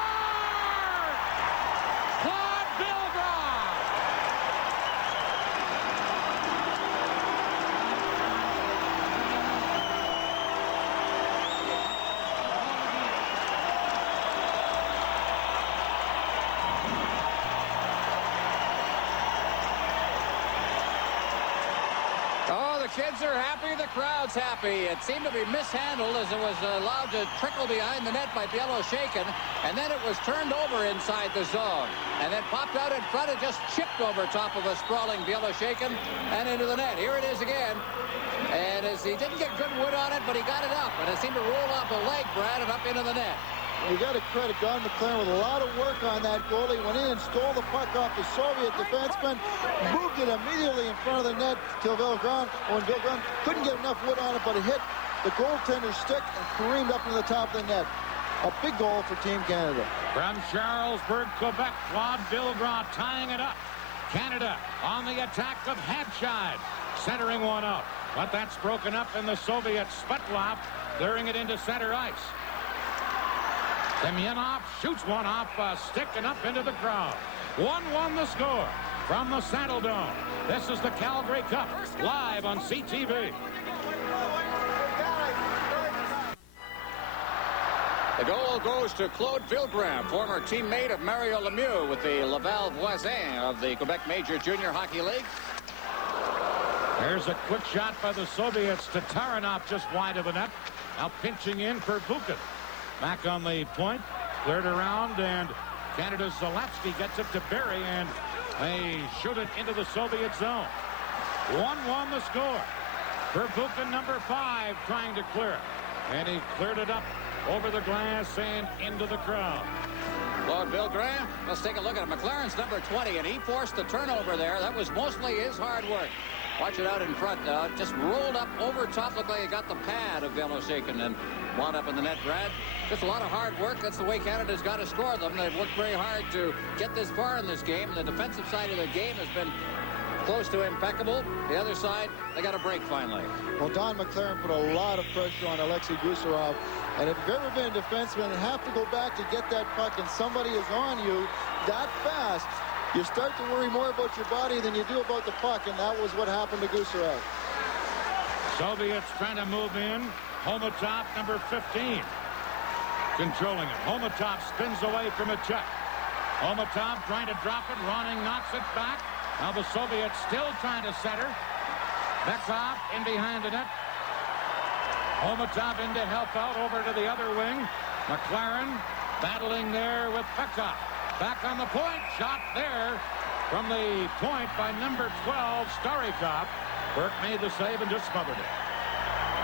Claude Vilgra! Kids are happy, the crowd's happy. It seemed to be mishandled as it was allowed to trickle behind the net by Bieloshakin, and then it was turned over inside the zone, and then popped out in front and just chipped over top of a sprawling Bieloshakin and into the net. Here it is again, and as he didn't get good wood on it, but he got it up, and it seemed to roll off the leg, Brad, and up into the net. You got to credit Don McLaren with a lot of work on that goal. He went in and stole the puck off the Soviet defenseman, moved it immediately in front of the net till Vilgrain. When Vilgrain couldn't get enough wood on it, but it hit the goaltender's stick and careened up into the top of the net. A big goal for Team Canada. From Charlesburg, Quebec, Claude Vilgrain tying it up. Canada on the attack of Hadshide, centering one up. But that's broken up in the Soviet Svetlov, clearing it into center ice. Semyonov shoots one off a stick and up into the crowd. 1-1 the score from the Saddle Dome. This is the Calgary Cup, live on CTV. The goal goes to Claude Vilgrain, former teammate of Mario Lemieux with the Laval Voisin of the Quebec Major Junior Hockey League. There's a quick shot by the Soviets to Taranov just wide of the net. Now pinching in for Buchan. Back on the point, cleared around, and Canada's Zalapsky gets it to Barry, and they shoot it into the Soviet zone. 1-1 the score. For Buchan, number 5, trying to clear it. And he cleared it up over the glass and into the crowd. Claude Vilgrain, let's take a look at it. McLaren's number 20, and he forced the turnover there. That was mostly his hard work. Watch it out in front. Just rolled up over top. Looked like he got the pad of Bieloshakin and wound up in the net, Brad. Just a lot of hard work. That's the way Canada's got to score them. They've worked very hard to get this far in this game. The defensive side of the game has been close to impeccable. The other side, they got a break finally. Well, Don McLaren put a lot of pressure on Alexei Gusarov. And if you've ever been a defenseman and have to go back to get that puck and somebody is on you that fast, you start to worry more about your body than you do about the puck, and that was what happened to Gusarov. Soviets trying to move in. Homatov, number 15, controlling it. Homatov spins away from a check. Homatov trying to drop it. Ronning knocks it back. Now the Soviets still trying to center. Bekov in behind the net. Homatov in to help out over to the other wing. McLaren battling there with Bekov. Back on the point. Shot there from the point by number 12, Starikov. Burke made the save and just smothered it.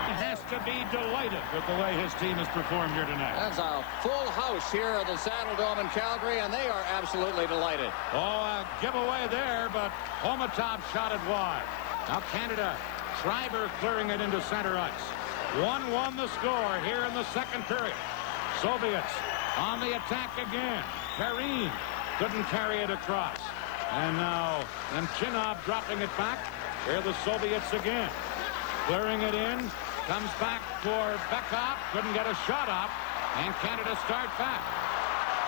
He has to be delighted with the way his team has performed here tonight. That's a full house here at the Saddle Dome in Calgary, and they are absolutely delighted. Oh, a giveaway there, but Homatov shot it wide. Now Canada, Schreiber clearing it into center ice. 1-1 the score here in the second period. Soviets on the attack again. Karin couldn't carry it across. And now Nemchinov dropping it back. Here the Soviets again. Clearing it in. Comes back for Bekov. Couldn't get a shot off. And Canada start back.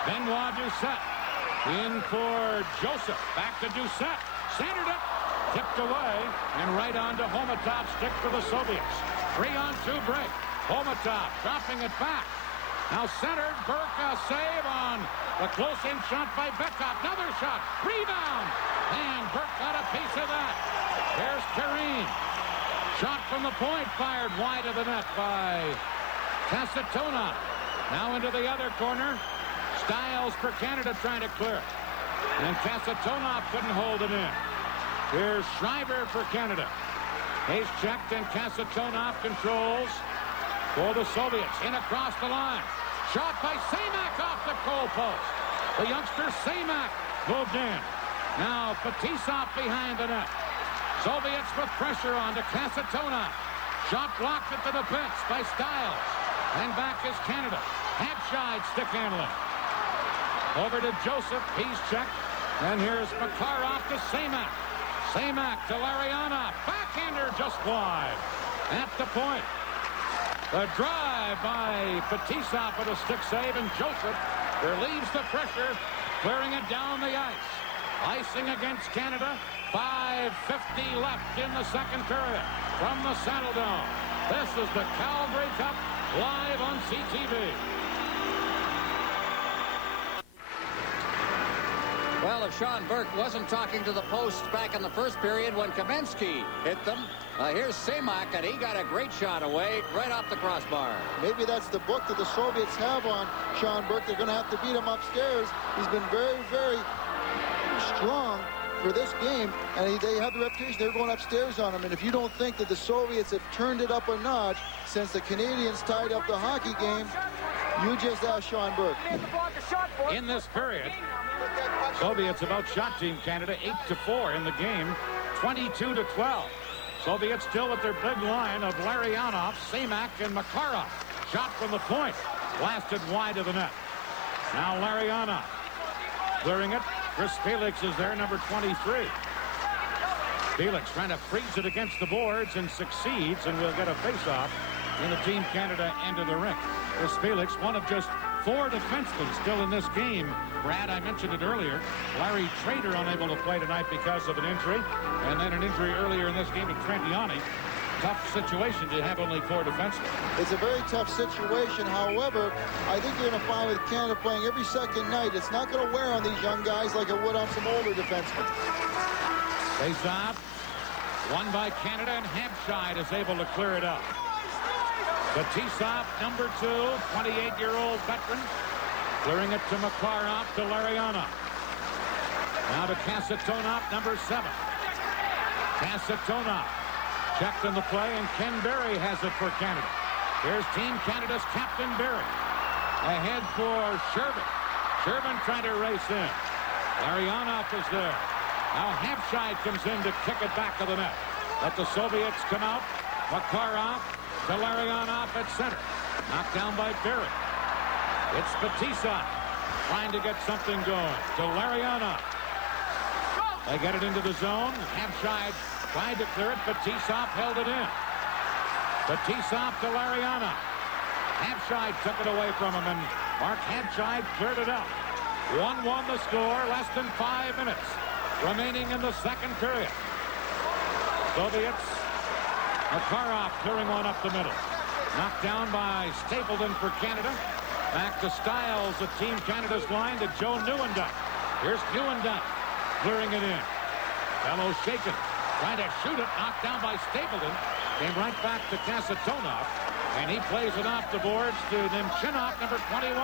Benoit Doucette in for Joseph. Back to Doucette. Centered it. Tipped away. And right on to Homatov's stick for the Soviets. 3-on-2 break. Homatov dropping it back. Now centered. Burke a save on the close-in shot by Bekov. Another shot. Rebound. And Burke got a piece of that. There's Karin. Shot from the point fired wide of the net by Casatona. Now into the other corner. Styles for Canada trying to clear. And Casatona couldn't hold it in. Here's Schreiber for Canada. He's checked and Casatona controls. for the Soviets. In across the line. Shot by Semak off the goal post. The youngster Semak moved in. Now Fetisov behind the net. Soviets with pressure on to Kasatonov. Shot blocked at the defense by Stiles. And back is Canada. Hampshire stick handling. Over to Joseph. He's checked. And here's Makarov to Semak. Semak to Larionov. Backhander just wide. At the point. The drive by Fetisov with a stick save. And Joseph relieves the pressure. Clearing it down the ice. Icing against Canada. 5:50 left in the second period from the Saddle Dome. This is the Calgary Cup live on CTV. Well, if Sean Burke wasn't talking to the post back in the first period when Kamensky hit them, here's Semak, and he got a great shot away right off the crossbar. Maybe that's the book that the Soviets have on Sean Burke. They're going to have to beat him upstairs. He's been very, very strong for this game, and they have the reputation they're going upstairs on him. And if you don't think that the Soviets have turned it up a notch since the Canadians tied up the hockey game, you just ask Sean Burke. In this period, Soviets have outshot Team Canada 8-4 in the game, 22-12. Soviets still with their big line of Larionov, Semak, and Makarov. Shot from the point, blasted wide of the net. Now Larionov clearing it. Chris Felix is there, number 23. Felix trying to freeze it against the boards and succeeds, and will get a face-off in the Team Canada end of the rink. Chris Felix, one of just 4 defensemen still in this game. Brad, I mentioned it earlier. Larry Trader unable to play tonight because of an injury, and then an injury earlier in this game to Trent Yanni. Tough situation to have only 4 defensemen. It's a very tough situation. However, I think you're going to find with Canada playing every second night, it's not going to wear on these young guys like it would on some older defensemen. Face off. Won by Canada, and Hampshire is able to clear it up. Fetisov, number 2, 28-year-old veteran. Clearing it to Makarov, to Larionov. Now to Kasatonov, number 7. Kasatonov checked in the play, and Ken Berry has it for Canada. Here's Team Canada's Captain Berry. Ahead for Shervin. Shervin trying to race in. Larionov is there. Now Hampshire comes in to kick it back to the net. Let the Soviets come out. Makarov to Larionov at center. Knocked down by Berry. It's Fetisov trying to get something going to Larionov. They get it into the zone. Hampshire tried to clear it. Fetisov held it in. Fetisov to Larionov. Hampshire took it away from him, and Mark Hampshire cleared it out. 1-1 the score. Less than 5 minutes remaining in the second period. Soviets. Makarov clearing one up the middle. Knocked down by Stapleton for Canada. Back to Stiles of Team Canada's line to Joe Nieuwendyk. Here's Nieuwendyk clearing it in. Fellow shaken. Trying to shoot it. Knocked down by Stapleton. Came right back to Kasatonov. And he plays it off the boards to Nemchinov, number 21.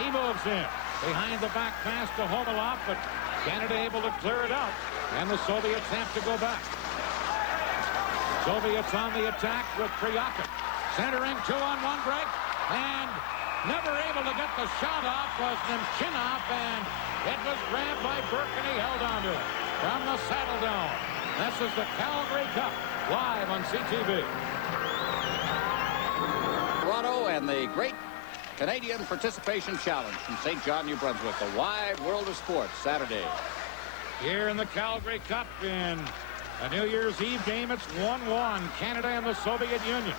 He moves in. Behind the back pass to Homolov, but Canada able to clear it out. And the Soviets have to go back. Soviets on the attack with Priyakin. Centering, 2-on-1 break. And never able to get the shot off was Nemchinov, and it was grabbed by Burke, and he held on to it from the Saddle Dome. This is the Calgary Cup, live on CTV. Toronto and the Great Canadian Participation Challenge from St. John, New Brunswick. The wide world of sports, Saturday. Here in the Calgary Cup in a New Year's Eve game, it's 1-1, Canada and the Soviet Union.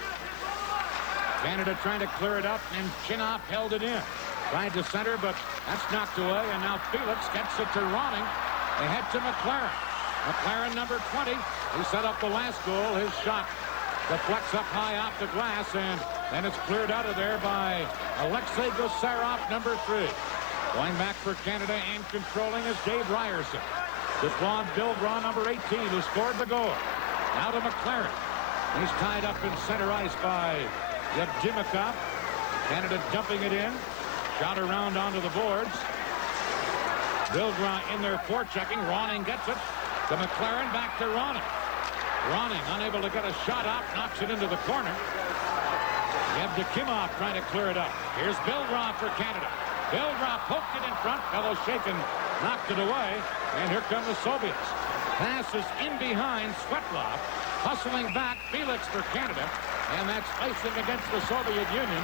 Canada trying to clear it up, and Chinoff held it in. Tried to center, but that's knocked away, and now Felix gets it to Ronning. Ahead to McLaren. McLaren, number 20. He set up the last goal. His shot deflects up high off the glass, and then it's cleared out of there by Alexei Gusarov, number 3. Going back for Canada and controlling is Dave Ryerson. This blonde Bill Braun, number 18, who scored the goal. Now to McLaren. He's tied up in center ice by Yevdimikov. Canada dumping it in. Shot around onto the boards. Bilgra in there forechecking. Ronning gets it to McLaren. Back to Ronning. Ronning unable to get a shot out. Knocks it into the corner. Yevdokimov trying to clear it up. Here's Bilgrov for Canada. Bilgrov poked it in front. Fellow Shakin knocked it away. And here come the Soviets. Passes in behind Svetlov. Hustling back Felix for Canada. And that's icing against the Soviet Union.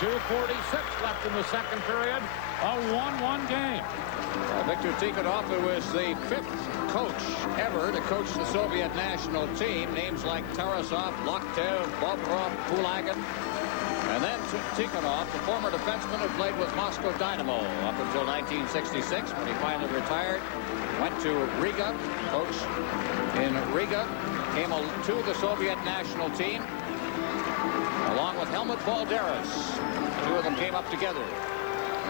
2:46 left in the second period. A 1-1 game. Viktor Tikhonov, who was the 5th coach ever to coach the Soviet national team. Names like Tarasov, Loktev, Bobrov, Kulagin. And then Tikhonov, the former defenseman who played with Moscow Dynamo up until 1966 when he finally retired. Went to Riga, coached in Riga, came to the Soviet national team along with Helmut Balderas. The two of them came up together.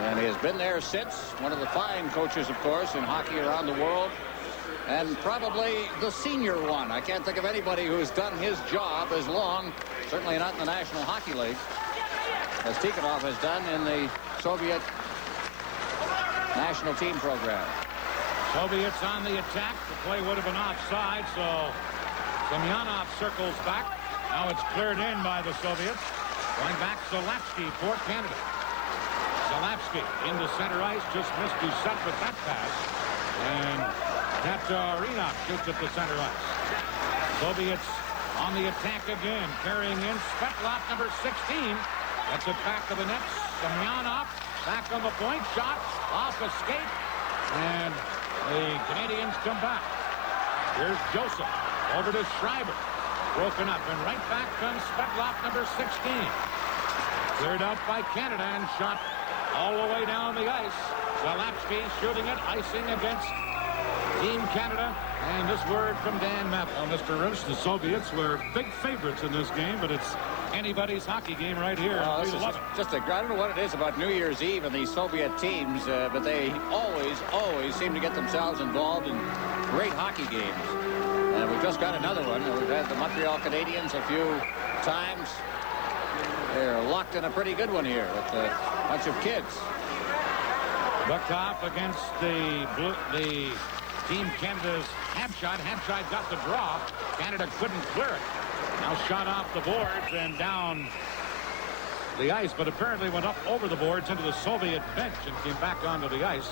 And he has been there since. One of the fine coaches, of course, in hockey around the world. And probably the senior one. I can't think of anybody who's done his job as long, certainly not in the National Hockey League, as Tikhonov has done in the Soviet national team program. Soviets on the attack. The play would have been offside, so Semyonov circles back. Now it's cleared in by the Soviets. Going back, Zalapsky for Canada. Zalapsky into center ice, just missed Doucette with that pass. And Tatarinov shoots at the center ice. Soviets on the attack again, carrying in Svetlov, number 16. Gets it back to the net. Semyonov back on the point, shot off a skate. And the Canadians come back. Here's Joseph over to Schreiber. Broken up, and right back comes Svetlov, number 16. Cleared out by Canada and shot all the way down the ice. Zalapsky shooting it, icing against Team Canada. And this word from Dan Mapple. Well, Mr. Rich, the Soviets were big favorites in this game, but it's anybody's hockey game right here. This is just I don't know what it is about New Year's Eve and these Soviet teams, but they always seem to get themselves involved in great hockey games. And we've just got another one. We've had the Montreal Canadiens a few times. They're locked in a pretty good one here with a bunch of kids. Bukov against the Team Canada's Hampshire. Hampshire got the draw. Canada couldn't clear it. Now shot off the boards and down the ice, but apparently went up over the boards into the Soviet bench and came back onto the ice.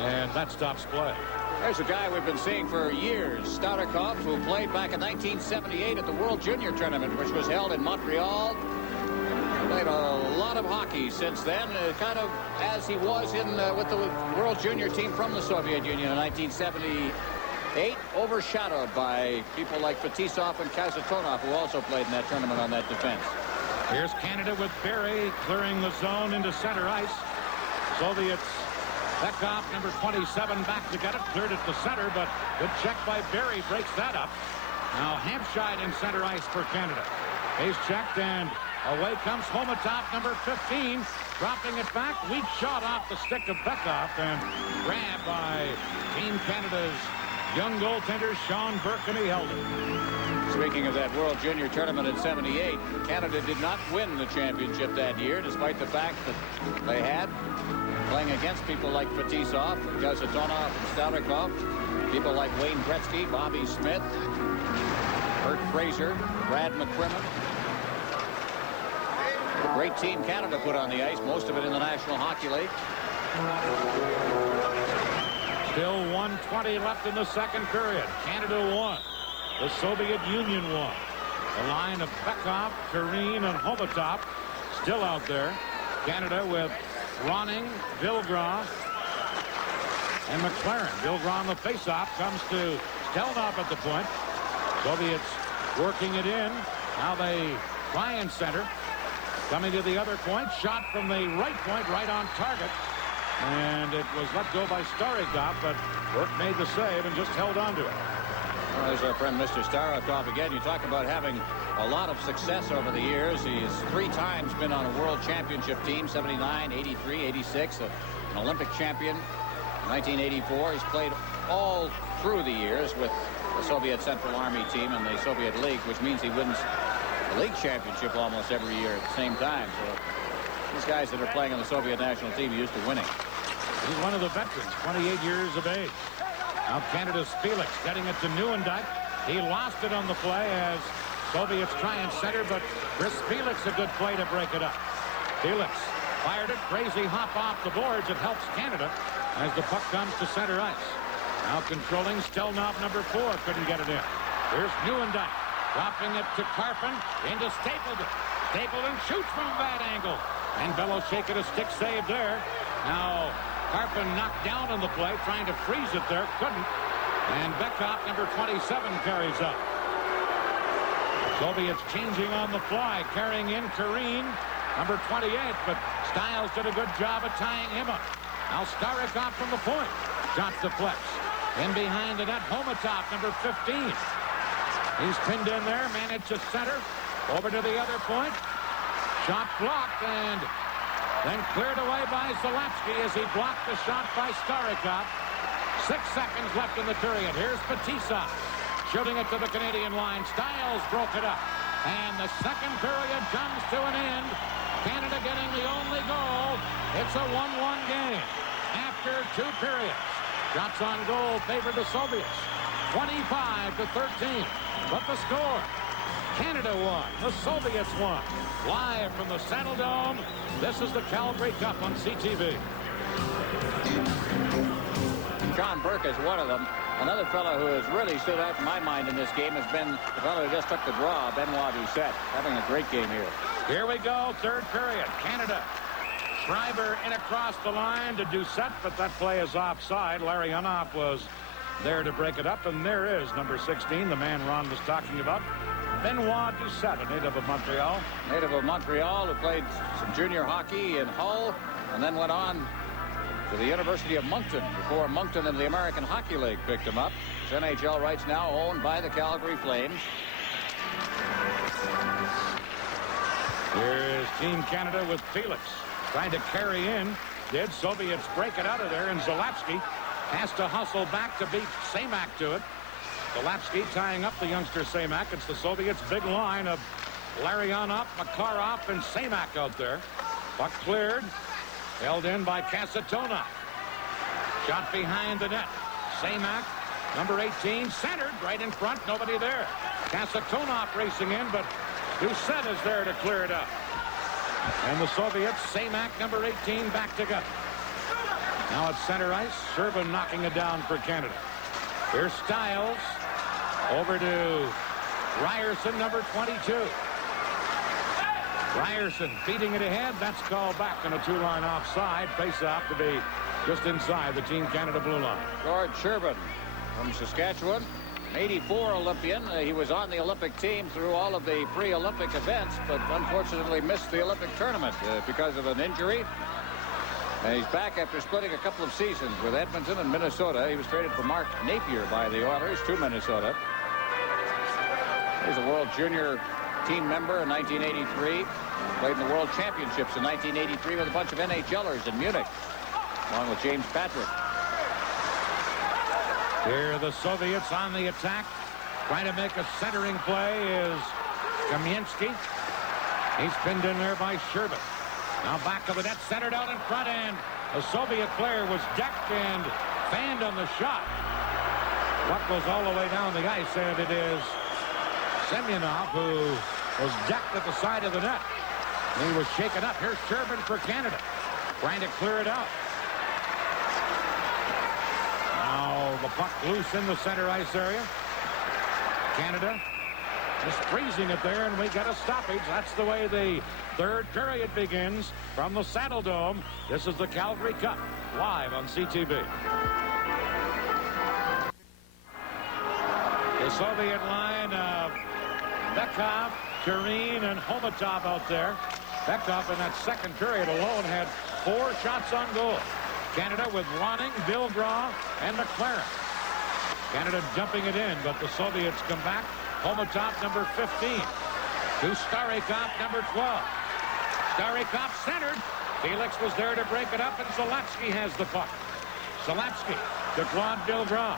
And that stops play. There's a guy we've been seeing for years, Starikov, who played back in 1978 at the World Junior Tournament, which was held in Montreal. Played a lot of hockey since then, kind of as he was with the World Junior team from the Soviet Union in 1978, overshadowed by people like Fetisov and Kazatonov, who also played in that tournament on that defense. Here's Canada with Barry clearing the zone into center ice. Soviets, Bekov, number 27, back to get it, cleared it to center, but good check by Barry, breaks that up. Now Hampshire in center ice for Canada. Base checked, and away comes Homatov, number 15, dropping it back. Weak shot off the stick of Bekov, and grabbed by Team Canada's young goaltender, Sean Burke, and he held it. Speaking of that World Junior Tournament in '78, Canada did not win the championship that year, despite the fact that they had, playing against people like Fetisov, Kazatonov, and Starikov, people like Wayne Gretzky, Bobby Smith, Bert Fraser, Brad McCrimmon. A great team Canada put on the ice, most of it in the National Hockey League. Still 1:20 left in the second period. Canada won. The Soviet Union won. The line of Bekov, Kareen, and Homatov still out there. Canada with Ronning, Bilgrov, and McLaren. Bilgrov on the faceoff comes to Stelnov at the point. Soviets working it in. Now they try and center. Coming to the other point. Shot from the right point, right on target. And it was let go by Starikov, but Burke made the save and just held on to it. Well, there's our friend Mr. Starikov again. You talk about having a lot of success over the years. He's 3 times been on a world championship team, 79, 83, 86, an Olympic champion, 1984. He's played all through the years with the Soviet Central Army team and the Soviet League, which means he wins the league championship almost every year at the same time. So these guys that are playing on the Soviet national team are used to winning. He's one of the veterans, 28 years of age. Now Canada's Felix getting it to Nieuwendyk. He lost it on the play as Soviets try and center, but Chris Felix a good play to break it up. Felix fired it. Crazy hop off the boards. It helps Canada as the puck comes to center ice. Now controlling Stelnov, number 4. Couldn't get it in. Here's Nieuwendyk. Dropping it to Karpin. Into Stapleton. Stapleton shoots from a bad angle. And Bellows-Shakin a stick save there. Now Karpin knocked down on the play, trying to freeze it there. Couldn't. And Bekov, number 27, carries up. Soviets changing on the fly. Carrying in Kareen, number 28. But Stiles did a good job of tying him up. Now Starikov from the point. Shot deflects. In behind the net, Homatov, number 15. He's pinned in there, managed to center. Over to the other point. Shot blocked and then cleared away by Zalapsky as he blocked the shot by Starikov. 6 seconds left in the period. Here's Batissa shooting it to the Canadian line. Stiles broke it up. And the second period comes to an end. Canada getting the only goal. It's a 1-1 game after 2 periods. Shots on goal favor the Soviets. 25-13. But the score, Canada won. The Soviets won. Live from the Saddle Dome, this is the Calgary Cup on CTV. John Burke is one of them. Another fellow who has really stood out in my mind in this game has been the fellow who just took the draw, Benoit Doucette, having a great game here. Here we go, third period. Canada. Schreiber in across the line to Doucette, but that play is offside. Larionov was there to break it up, and there is number 16, the man Ron was talking about. Benoit Doucette, a native of Montreal. Native of Montreal, who played some junior hockey in Hull, and then went on to the University of Moncton before Moncton and the American Hockey League picked him up. His NHL rights now owned by the Calgary Flames. Here's Team Canada with Felix trying to carry in. Did Soviets break it out of there, and Zalapsky has to hustle back to beat Semak to it. Zalapsky tying up the youngster Semak. It's the Soviets' big line of Larionov, Makarov, and Semak out there. Puck cleared. Held in by Kasatonov. Shot behind the net. Semak, number 18, centered right in front. Nobody there. Kasatonov racing in, but Doucette is there to clear it up. And the Soviets, Semak, number 18, back together. Now at center ice, Shervin knocking it down for Canada. Here's Stiles. Over to Ryerson, number 22. Ryerson feeding it ahead. That's called back on a 2-line offside. Face-off to be just inside the Team Canada blue line. George Shervin from Saskatchewan, an 84 Olympian. He was on the Olympic team through all of the pre-Olympic events, but unfortunately missed the Olympic tournament because of an injury. And he's back after splitting a couple of seasons with Edmonton and Minnesota. He was traded for Mark Napier by the Oilers to Minnesota. He's a World Junior team member in 1983. Played in the World Championships in 1983 with a bunch of NHLers in Munich, along with James Patrick. Here the Soviets on the attack. Trying to make a centering play is Kamensky. He's pinned in there by Shervin. Now back of the net, centered out in front, and a Soviet player was decked and fanned on the shot. Puck goes all the way down the ice, and it is Semyonov who was decked at the side of the net. He was shaken up. Here's Shervin for Canada, trying to clear it out. Now the puck loose in the center ice area. Canada just freezing it there, and we got a stoppage. That's the way the third period begins from the Saddle Dome. This is the Calgary Cup, live on CTV. The Soviet line of Bekov, Kareen, and Homatov out there. Bekov in that second period alone had 4 shots on goal. Canada with Ronning, Vilgraw, and McLaren. Canada dumping it in, but the Soviets come back. Homatov, number 15. To Starikov, number 12. Starikov centered. Felix was there to break it up, and Zalapsky has the puck. Zalapsky to Claude Vilgraw.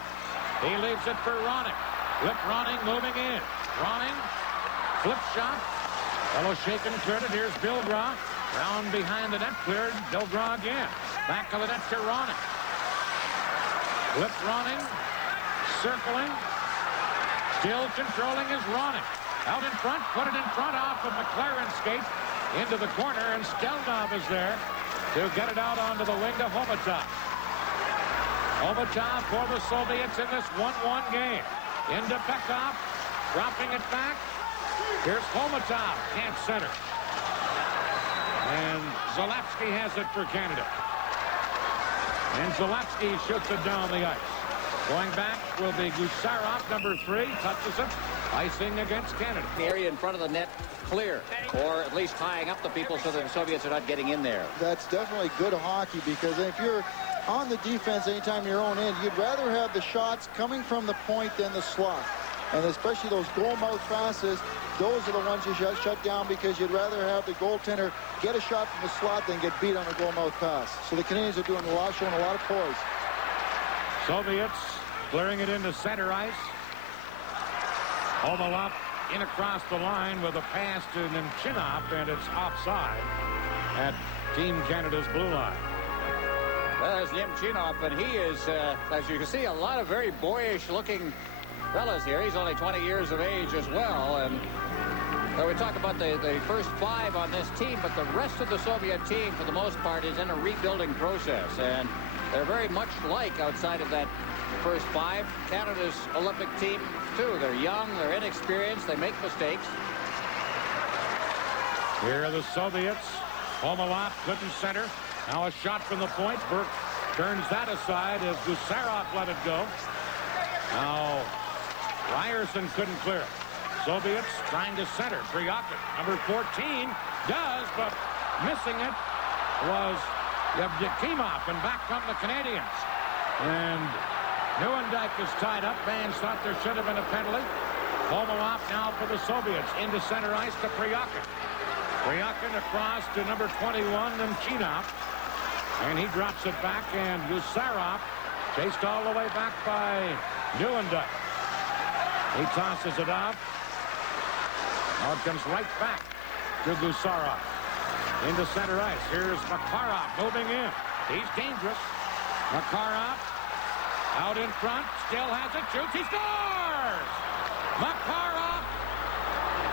He leaves it for Ronning. With Ronning moving in. Ronning, flip shot. Bellows-Shakin cleared it. Here's Vilgraw. Round behind the net, cleared. Vilgraw again. Back of the net to Ronning. With Ronning, circling. Still controlling is Ronning. Out in front, put it in front off of McLaren's skate into the corner, and Stelnov is there to get it out onto the wing to Homatov. Homatov for the Soviets in this 1-1 game. Into Bekov, dropping it back. Here's Homatov, can't center. And Zalewski has it for Canada. And Zalewski shoots it down the ice. Going back will be Gusarov, number 3, touches it. Icing against Canada. The area in front of the net clear, or at least tying up the people so that the Soviets are not getting in there. That's definitely good hockey, because if you're on the defense anytime you're own end, you'd rather have the shots coming from the point than the slot. And especially those goal mouth passes, those are the ones you shut down, because you'd rather have the goaltender get a shot from the slot than get beat on a goal mouth pass. So the Canadians are doing a lot, showing a lot of poise. Soviets clearing it into center ice. Ovalov in across the line with a pass to Nemchinov, and it's offside at Team Canada's blue line. Well, there's Nemchinov, and he is, as you can see, a lot of very boyish-looking fellas here. He's only 20 years of age as well, and we talk about the first 5 on this team, but the rest of the Soviet team, for the most part, is in a rebuilding process, and they're very much like, outside of that first 5, Canada's Olympic team, too. They're young, they're inexperienced, they make mistakes. Here are the Soviets. Ovalov couldn't center. Now a shot from the point. Burke turns that aside as Gusarov let it go. Now Ryerson couldn't clear it. Soviets trying to center. Kryakin, number 14, does, but missing it was Yevdokimov, and back come the Canadians. And Neuendijk is tied up. Fans thought there should have been a penalty. Ovalov now for the Soviets. Into center ice to Kryakin. Kryakin across to number 21, Nemchinov. And he drops it back, and Gusarov chased all the way back by Neuendijk. He tosses it out. Now it comes right back to Gusarov. Into center ice. Here's Makarov moving in. He's dangerous. Makarov out in front. Still has it. Shoots. He scores! Makarov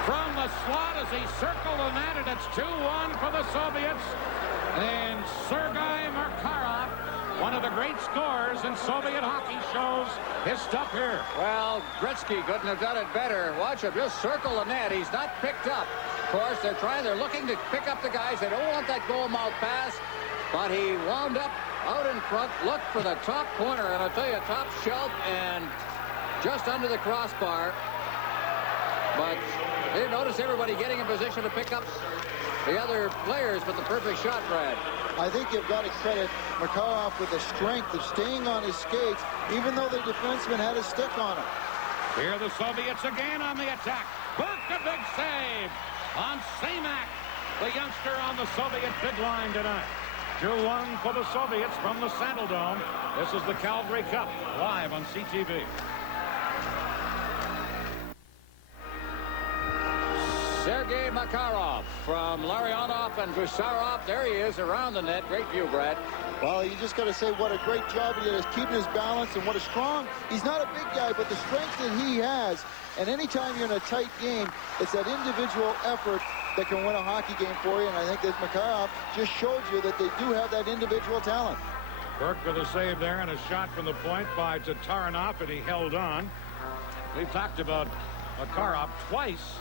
from the slot as he circled the net, and it's 2-1 for the Soviets. And Sergei Makarov, one of the great scorers in Soviet hockey, shows his stuff here. Well, Gretzky couldn't have done it better. Watch him just circle the net. He's not picked up. Of course, they're looking to pick up the guys. They don't want that goal mouth pass, but he wound up out in front, looked for the top corner, and I'll tell you, top shelf and just under the crossbar. But they notice everybody getting in position to pick up the other players, but the perfect shot, Brad. I think you've got to credit Makarov with the strength of staying on his skates, even though the defenseman had a stick on him. Here are the Soviets again on the attack. Burke, a big save on Samak, the youngster on the Soviet big line tonight. 2-1 for the Soviets from the Saddledome. This is the Calgary Cup, live on CTV. Sergei Makarov from Larionov and Gusarov. There he is around the net. Great view, Brad. Well, you just got to say what a great job he did is keeping his balance, and what a strong, he's not a big guy, but the strength that he has. And anytime you're in a tight game, it's that individual effort that can win a hockey game for you. And I think that Makarov just showed you that they do have that individual talent. Burke with a save there and a shot from the point by Tatarinov, and he held on. We've talked about Makarov twice.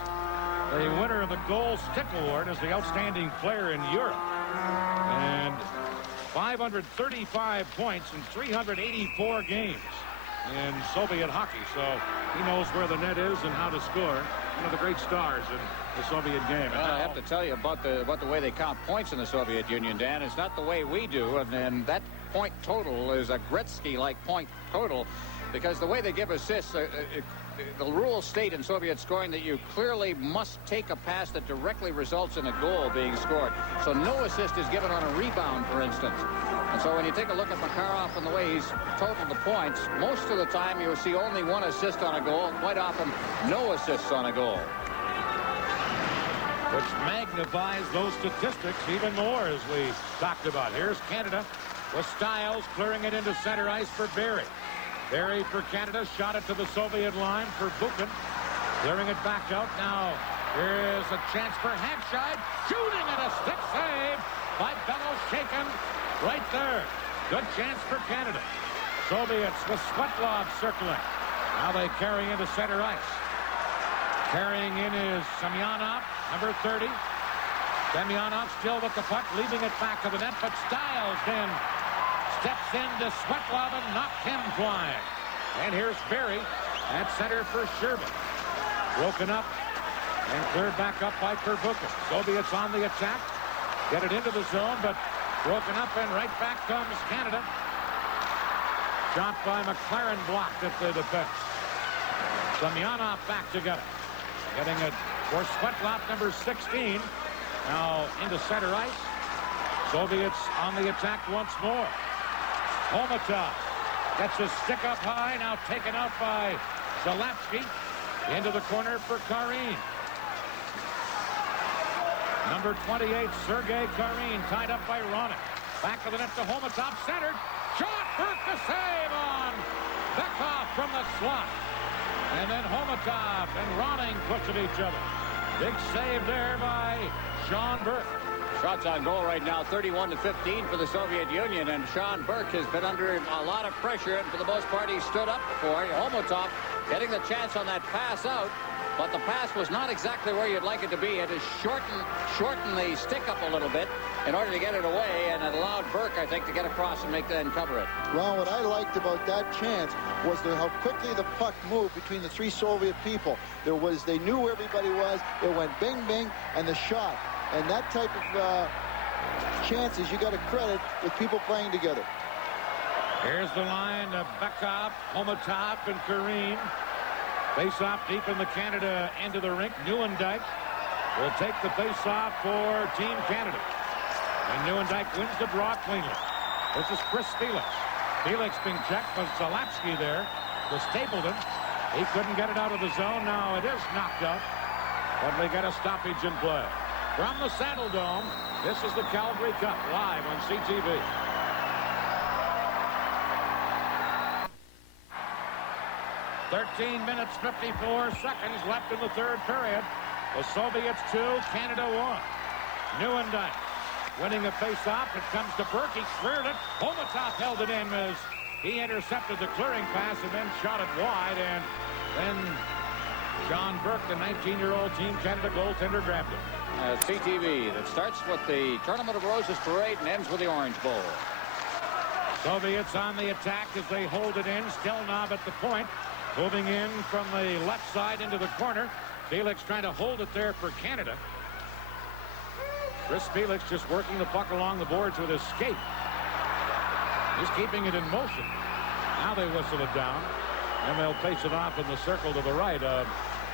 The winner of the Gold Stick Award as the outstanding player in Europe. And 535 points in 384 games in Soviet hockey. So he knows where the net is and how to score. One of the great stars in the Soviet game. Well, I have to tell you about the way they count points in the Soviet Union, Dan. It's not the way we do, and that point total is a Gretzky-like point total, because the way they give assists, the rules state in Soviet scoring that you clearly must take a pass that directly results in a goal being scored. So no assist is given on a rebound, for instance. And so when you take a look at Makarov and the way he's totaled the points, most of the time you'll see only one assist on a goal, and quite often no assists on a goal. Which magnifies those statistics even more, as we talked about. Here's Canada with Stiles clearing it into center ice for Barry. Barry for Canada, shot it to the Soviet line for Buchan. Clearing it back out now. Here's a chance for Hampshire. Shooting and a stick save by Bellows, shaken right there. Good chance for Canada. Soviets with Svetlov circling. Now they carry into center ice. Carrying in is Semyonov, number 30. Semyonov still with the puck, leaving it back to the net, but Styles then steps into Svetlov and knocked him flying. And here's Berry at center for Sherman. Broken up and cleared back up by Perbukin. Soviets on the attack. Get it into the zone, but broken up, and right back comes Canada. Shot by McLaren, blocked at the defense. Semyonov back together. Getting it for Svetlov, number 16. Now into center ice. Soviets on the attack once more. Homatov gets his stick up high, now taken out by Zalapsky. Into the corner for Karin. Number 28, Sergei Karin, tied up by Ronik. Back to the net to Homatov, centered. Shot, Burke the save on Bekhoff from the slot. And then Homatov and Roning pushing each other. Big save there by Sean Burke. Shots on goal right now, 31-15 for the Soviet Union, and Sean Burke has been under a lot of pressure, and for the most part, he stood up for it. Homotov getting the chance on that pass out, but the pass was not exactly where you'd like it to be. It is shorten the stick up a little bit in order to get it away, and it allowed Burke, I think, to get across and make and cover it. Well, what I liked about that chance was how quickly the puck moved between the three Soviet people. They knew where everybody was. It went bing, bing, and the shot. And that type of chances you got to credit with people playing together. Here's the line of Bekhoff, Homatov, and Karin. Face-off deep in the Canada end of the rink. Nieuwendyk will take the face-off for Team Canada. And Nieuwendyk wins the draw cleanly. This is Chris Felix. Felix being checked, but Zalapsky there to Stapleton. He couldn't get it out of the zone. Now it is knocked out, but they get a stoppage in play. From the Saddle Dome, this is the Calgary Cup, live on CTV. (13 minutes, 54 seconds left in the third period. The Soviets 2, Canada 1. Nieuwendyk winning a face-off. It comes to Burke. He cleared it. Homatov held it in as he intercepted the clearing pass and then shot it wide. And then Sean Burke, the 19-year-old Team Canada goaltender, grabbed it. CTV that starts with the Tournament of Roses parade and ends with the Orange Bowl. Soviets on the attack as they hold it in. Stelnov at the point. Moving in from the left side into the corner. Felix trying to hold it there for Canada. Chris Felix just working the puck along the boards with his skate. He's keeping it in motion. Now they whistle it down. And they'll face it off in the circle to the right of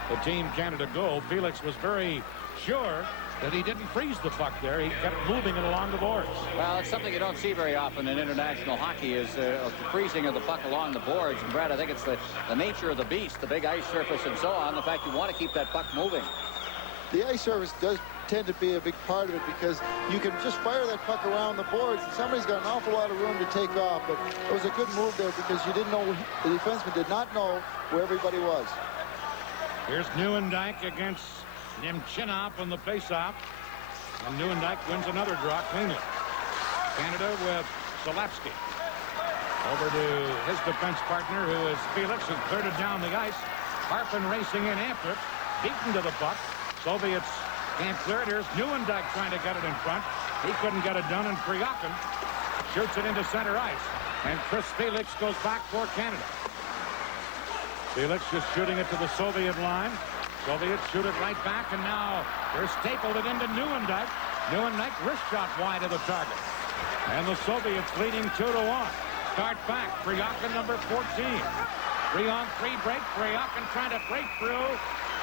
the Team Canada goal. Felix was very sure that he didn't freeze the puck there. He kept moving it along the boards. Well, it's something you don't see very often in international hockey is the freezing of the puck along the boards. And Brad, I think it's the nature of the beast, the big ice surface and so on, the fact you want to keep that puck moving. The ice surface does tend to be a big part of it because you can just fire that puck around the boards and somebody's got an awful lot of room to take off. But it was a good move there because you didn't know, the defenseman did not know where everybody was. Here's Nieuwendyk against Nemchinov on the faceoff, and Nieuwendyk wins another draw cleanly. Canada with Zalapsky. Over to his defense partner, who is Felix, who cleared it down the ice. Harpin racing in after it, beaten to the puck. Soviets can't clear it. Here's Nieuwendyk trying to get it in front. He couldn't get it done, and Priakin shoots it into center ice. And Chris Felix goes back for Canada. Felix just shooting it to the Soviet line. Soviets shoot it right back, and now they're stapled it into Nieuwendyk. Nieuwendyk wrist shot wide of the target. And the Soviets leading 2-1. Start back. Priakin, number 14. 3-on-3 break. Priakin trying to break through.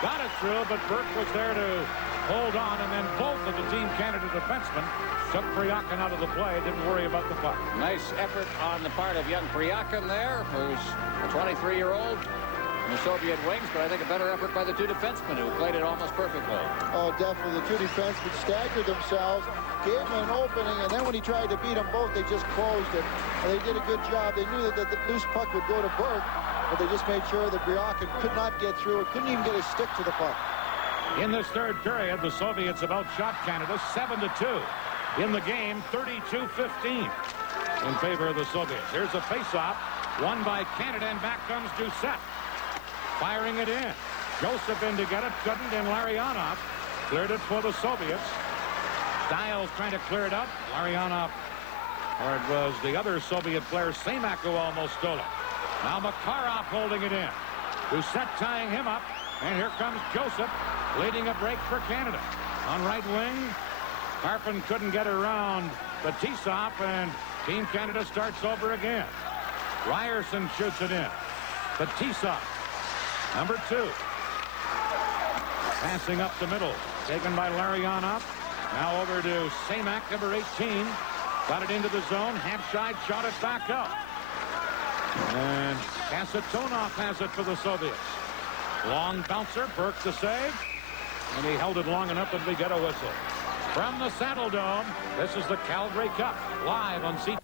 Got it through, but Burke was there to hold on, and then both of the Team Canada defensemen took Priakin out of the play. Didn't worry about the puck. Nice effort on the part of young Priakin there, who's a 23-year-old. In the Soviet wings, but I think a better effort by the two defensemen who played it almost perfectly. Oh, definitely. The two defensemen staggered themselves, gave him an opening, and then when he tried to beat them both, they just closed it. And they did a good job. They knew that the loose puck would go to Burke, but they just made sure that Bryakin could not get through. It couldn't even get a stick to the puck. In this third period, the Soviets have outshot Canada 7-2. In the game, 32-15 in favor of the Soviets. Here's a face-off, won by Canada, and back comes Doucette. Firing it in. Joseph in to get it, couldn't, and Larionov cleared it for the Soviets. Stiles trying to clear it up. Larionov, or it was the other Soviet player, Semak, who almost stole it. Now Makarov holding it in. Doucette tying him up, and here comes Joseph leading a break for Canada. On right wing, Harpin couldn't get around Fetisov, and Team Canada starts over again. Ryerson shoots it in. Fetisov, number 2. Passing up the middle, taken by Larionov. Now over to Semak, number 18. Got it into the zone, half-side, shot it back up. And Kasatonov has it for the Soviets. Long bouncer, Burke the save. And he held it long enough that we get a whistle. From the Saddle Dome, this is the Calgary Cup, live on C.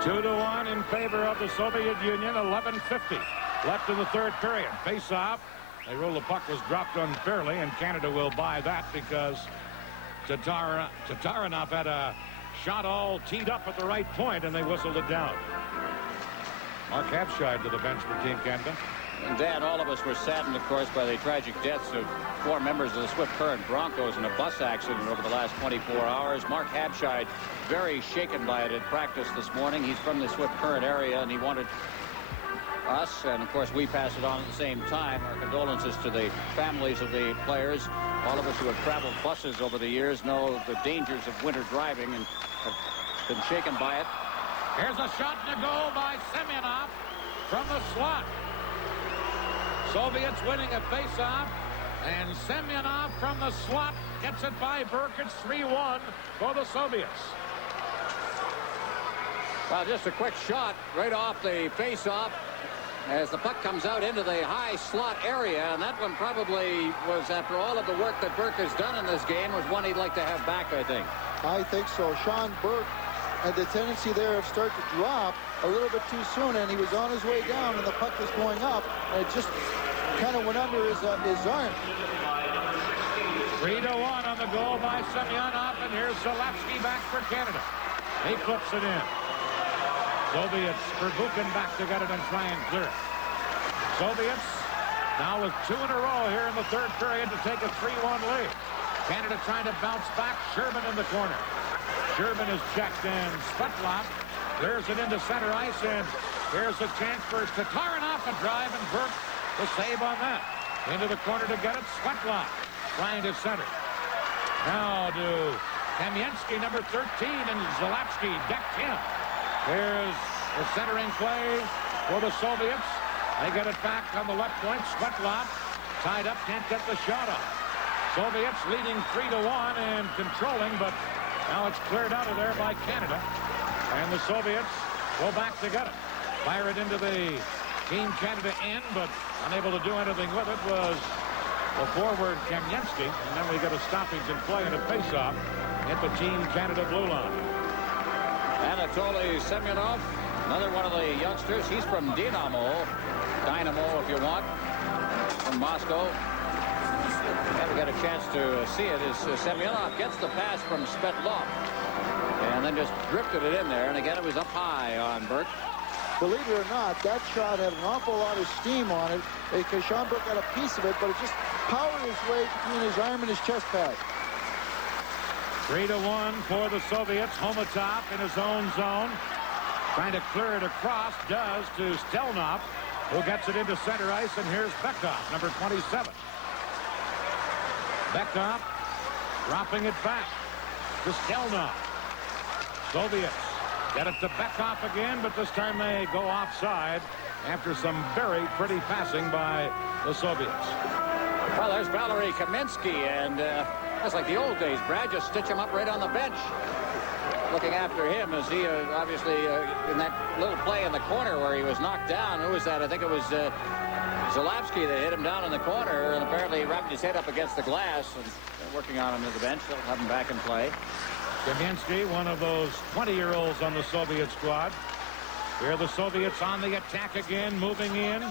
2-1 in favor of the Soviet Union, 11:50 left in the third period. Face-off. They rule the puck was dropped unfairly, and Canada will buy that because Tatarinov had a shot all teed up at the right point, and they whistled it down. Mark Habscheid to the bench for Team Canada. And Dan, all of us were saddened, of course, by the tragic deaths of 4 members of the Swift Current Broncos in a bus accident over the last 24 hours. Mark Habscheid, very shaken by it at practice this morning. He's from the Swift Current area, and he wanted us, and of course we pass it on at the same time, our condolences to the families of the players. All of us who have traveled buses over the years know the dangers of winter driving and have been shaken by it. Here's a shot and a goal by Semyonov from the slot. Soviets winning a face-off, and Semyonov from the slot gets it by Burke. It's 3-1 for the Soviets. Well, just a quick shot right off the face-off as the puck comes out into the high slot area, and that one probably was, after all of the work that Burke has done in this game, was one he'd like to have back, I think. I think so. Sean Burke had the tendency there of start to drop a little bit too soon, and he was on his way down, and the puck was going up, and it just kind of went under his arm. 3-1 on the goal by Semyonov, and here's Zalapsky back for Canada. He clips it in. Soviets, Verbuchen back to get it and try and clear it. Soviets now with 2 in a row here in the third period to take a 3-1 lead. Canada trying to bounce back. Sherman in the corner. Sherman is checked, and Svetlov clears it into center ice, and here's a chance for Tatarinov to drive, and Burke the save on that. Into the corner to get it. Svetlov trying to center. Now to Kamensky, number 13, and Zalapsky decked him. Here's the centering play for the Soviets. They get it back on the left point. Svetlov tied up, can't get the shot off. Soviets leading 3-1 and controlling, but now it's cleared out of there by Canada. And the Soviets go back to get it. Fire it into the Team Canada end, but unable to do anything with it was the forward Kamensky. And then we get a stoppage in play and a face-off at the Team Canada blue line. Anatoly Semyonov, another one of the youngsters. He's from Dynamo if you want, from Moscow. Haven't got a chance to see it as Semyonov gets the pass from Svetlov and then just drifted it in there, and again it was up high on Burke. Believe it or not, that shot had an awful lot of steam on it because Sean Burke got a piece of it, but it just powered his way between his arm and his chest pad. 3-1 for the Soviets. Homatov in his own zone. Trying to clear it across. Does to Stelnov, who gets it into center ice. And here's Bekov, number 27. Bekov dropping it back to Stelnov. Soviets get it to Bekov again, but this time they go offside after some very pretty passing by the Soviets. Well, there's Valery Kamensky, and that's like the old days, Brad. Just stitch him up right on the bench. Looking after him as he obviously in that little play in the corner where he was knocked down. Who was that? I think it was Zalapsky that hit him down in the corner, and apparently wrapped his head up against the glass, and working on him to the bench. They'll have him back in play. Kamensky, one of those 20-year-olds on the Soviet squad. Here the Soviets on the attack again, moving in.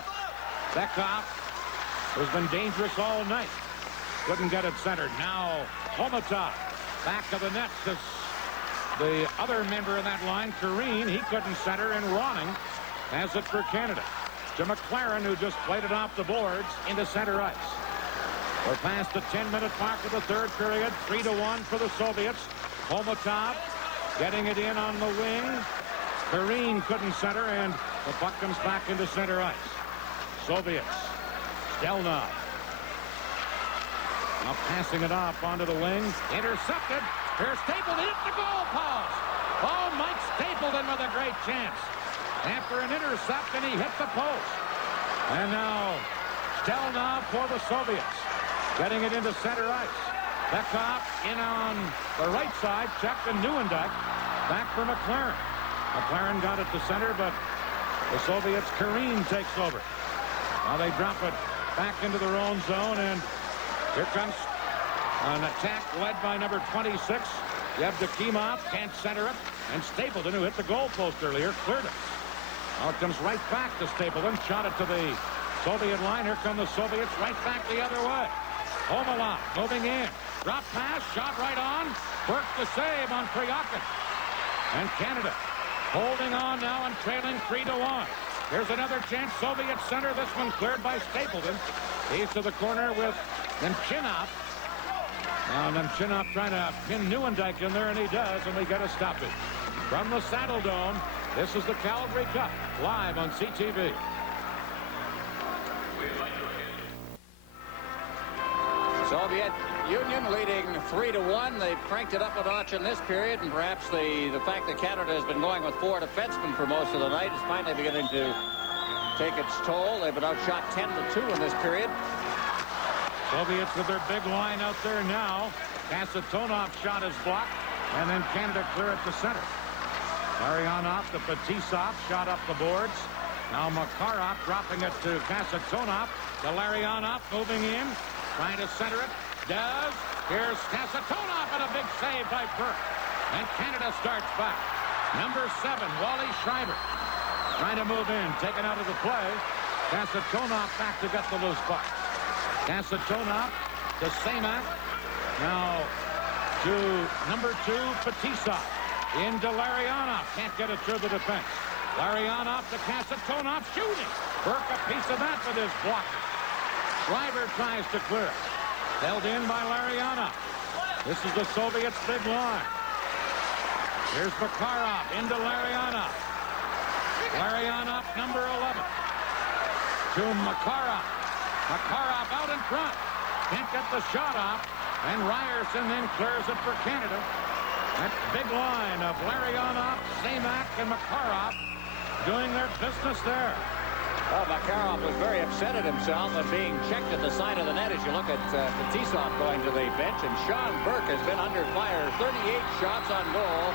Bekov has been dangerous all night. Couldn't get it centered. Now Homatov back of the net. The other member in that line, Kareen, he couldn't center, and Ronning has it for Canada. To McLaren, who just played it off the boards into center ice. We're past the 10-minute mark of the third period. 3-1 for the Soviets. Homatov getting it in on the wing. Kareen couldn't center, and the puck comes back into center ice. Soviets. Stelnov. Now passing it off onto the wing. Intercepted. Here's Stapleton hit the goal post. Oh, Mike Stapleton with a great chance. After an intercept, and he hit the post. And now Stelnov for the Soviets. Getting it into center ice. Bekov in on the right side. Checked, and Nieuwendyk back for McLaren. McLaren got it to center, but the Soviets, Kareen takes over. Now they drop it back into their own zone, and here comes an attack led by number 26. Yevdokimov can't center it, and Stapleton, who hit the goal post earlier, cleared it. Now it comes right back to Stapleton. Shot it to the Soviet line. Here come the Soviets right back the other way. Homalov moving in. Drop pass, shot right on. Burke the save on Kryakin. And Canada holding on now and trailing 3-1. Here's another chance. Soviet center. This one cleared by Stapleton. He's to the corner with Nemchinov. Now Nemchinov trying to pin Nieuwendyk in there, and he does, and we got to stop it. From the Saddle Dome, this is the Calgary Cup, live on CTV. Soviet Union leading 3-1. They've cranked it up a notch in this period, and perhaps the fact that Canada has been going with 4 defensemen for most of the night is finally beginning to take its toll. They've been outshot 10-2 in this period. Soviets with their big line out there now. Kasatonov shot is blocked, and then Canada clear it to center. Larionov to Fetisov, shot up the boards. Now Makarov dropping it to Kasatonov. To Larionov moving in, trying to center it. Does. Here's Kasatonov, and a big save by Burke. And Canada starts back. Number 7, Wally Schreiber. Trying to move in, taken out of the play. Kasatonov back to get the loose puck. Kasatonov to Samak. Now to number 2, Fetisov. Into Larionov. Can't get it through the defense. Larionov to Kasatonov shooting. Burke a piece of that with his block. Schreiber tries to clear. Held in by Larionov. This is the Soviets' big line. Here's Makarov into Larionov. Larionov, number 11. To Makarov. Makarov out in front. Can't get the shot off. And Ryerson then clears it for Canada. That big line of Larionov, Samak, and Makarov doing their business there. Well, Makarov was very upset at himself and being checked at the side of the net as you look at Fetisov going to the bench. And Sean Burke has been under fire. 38 shots on goal.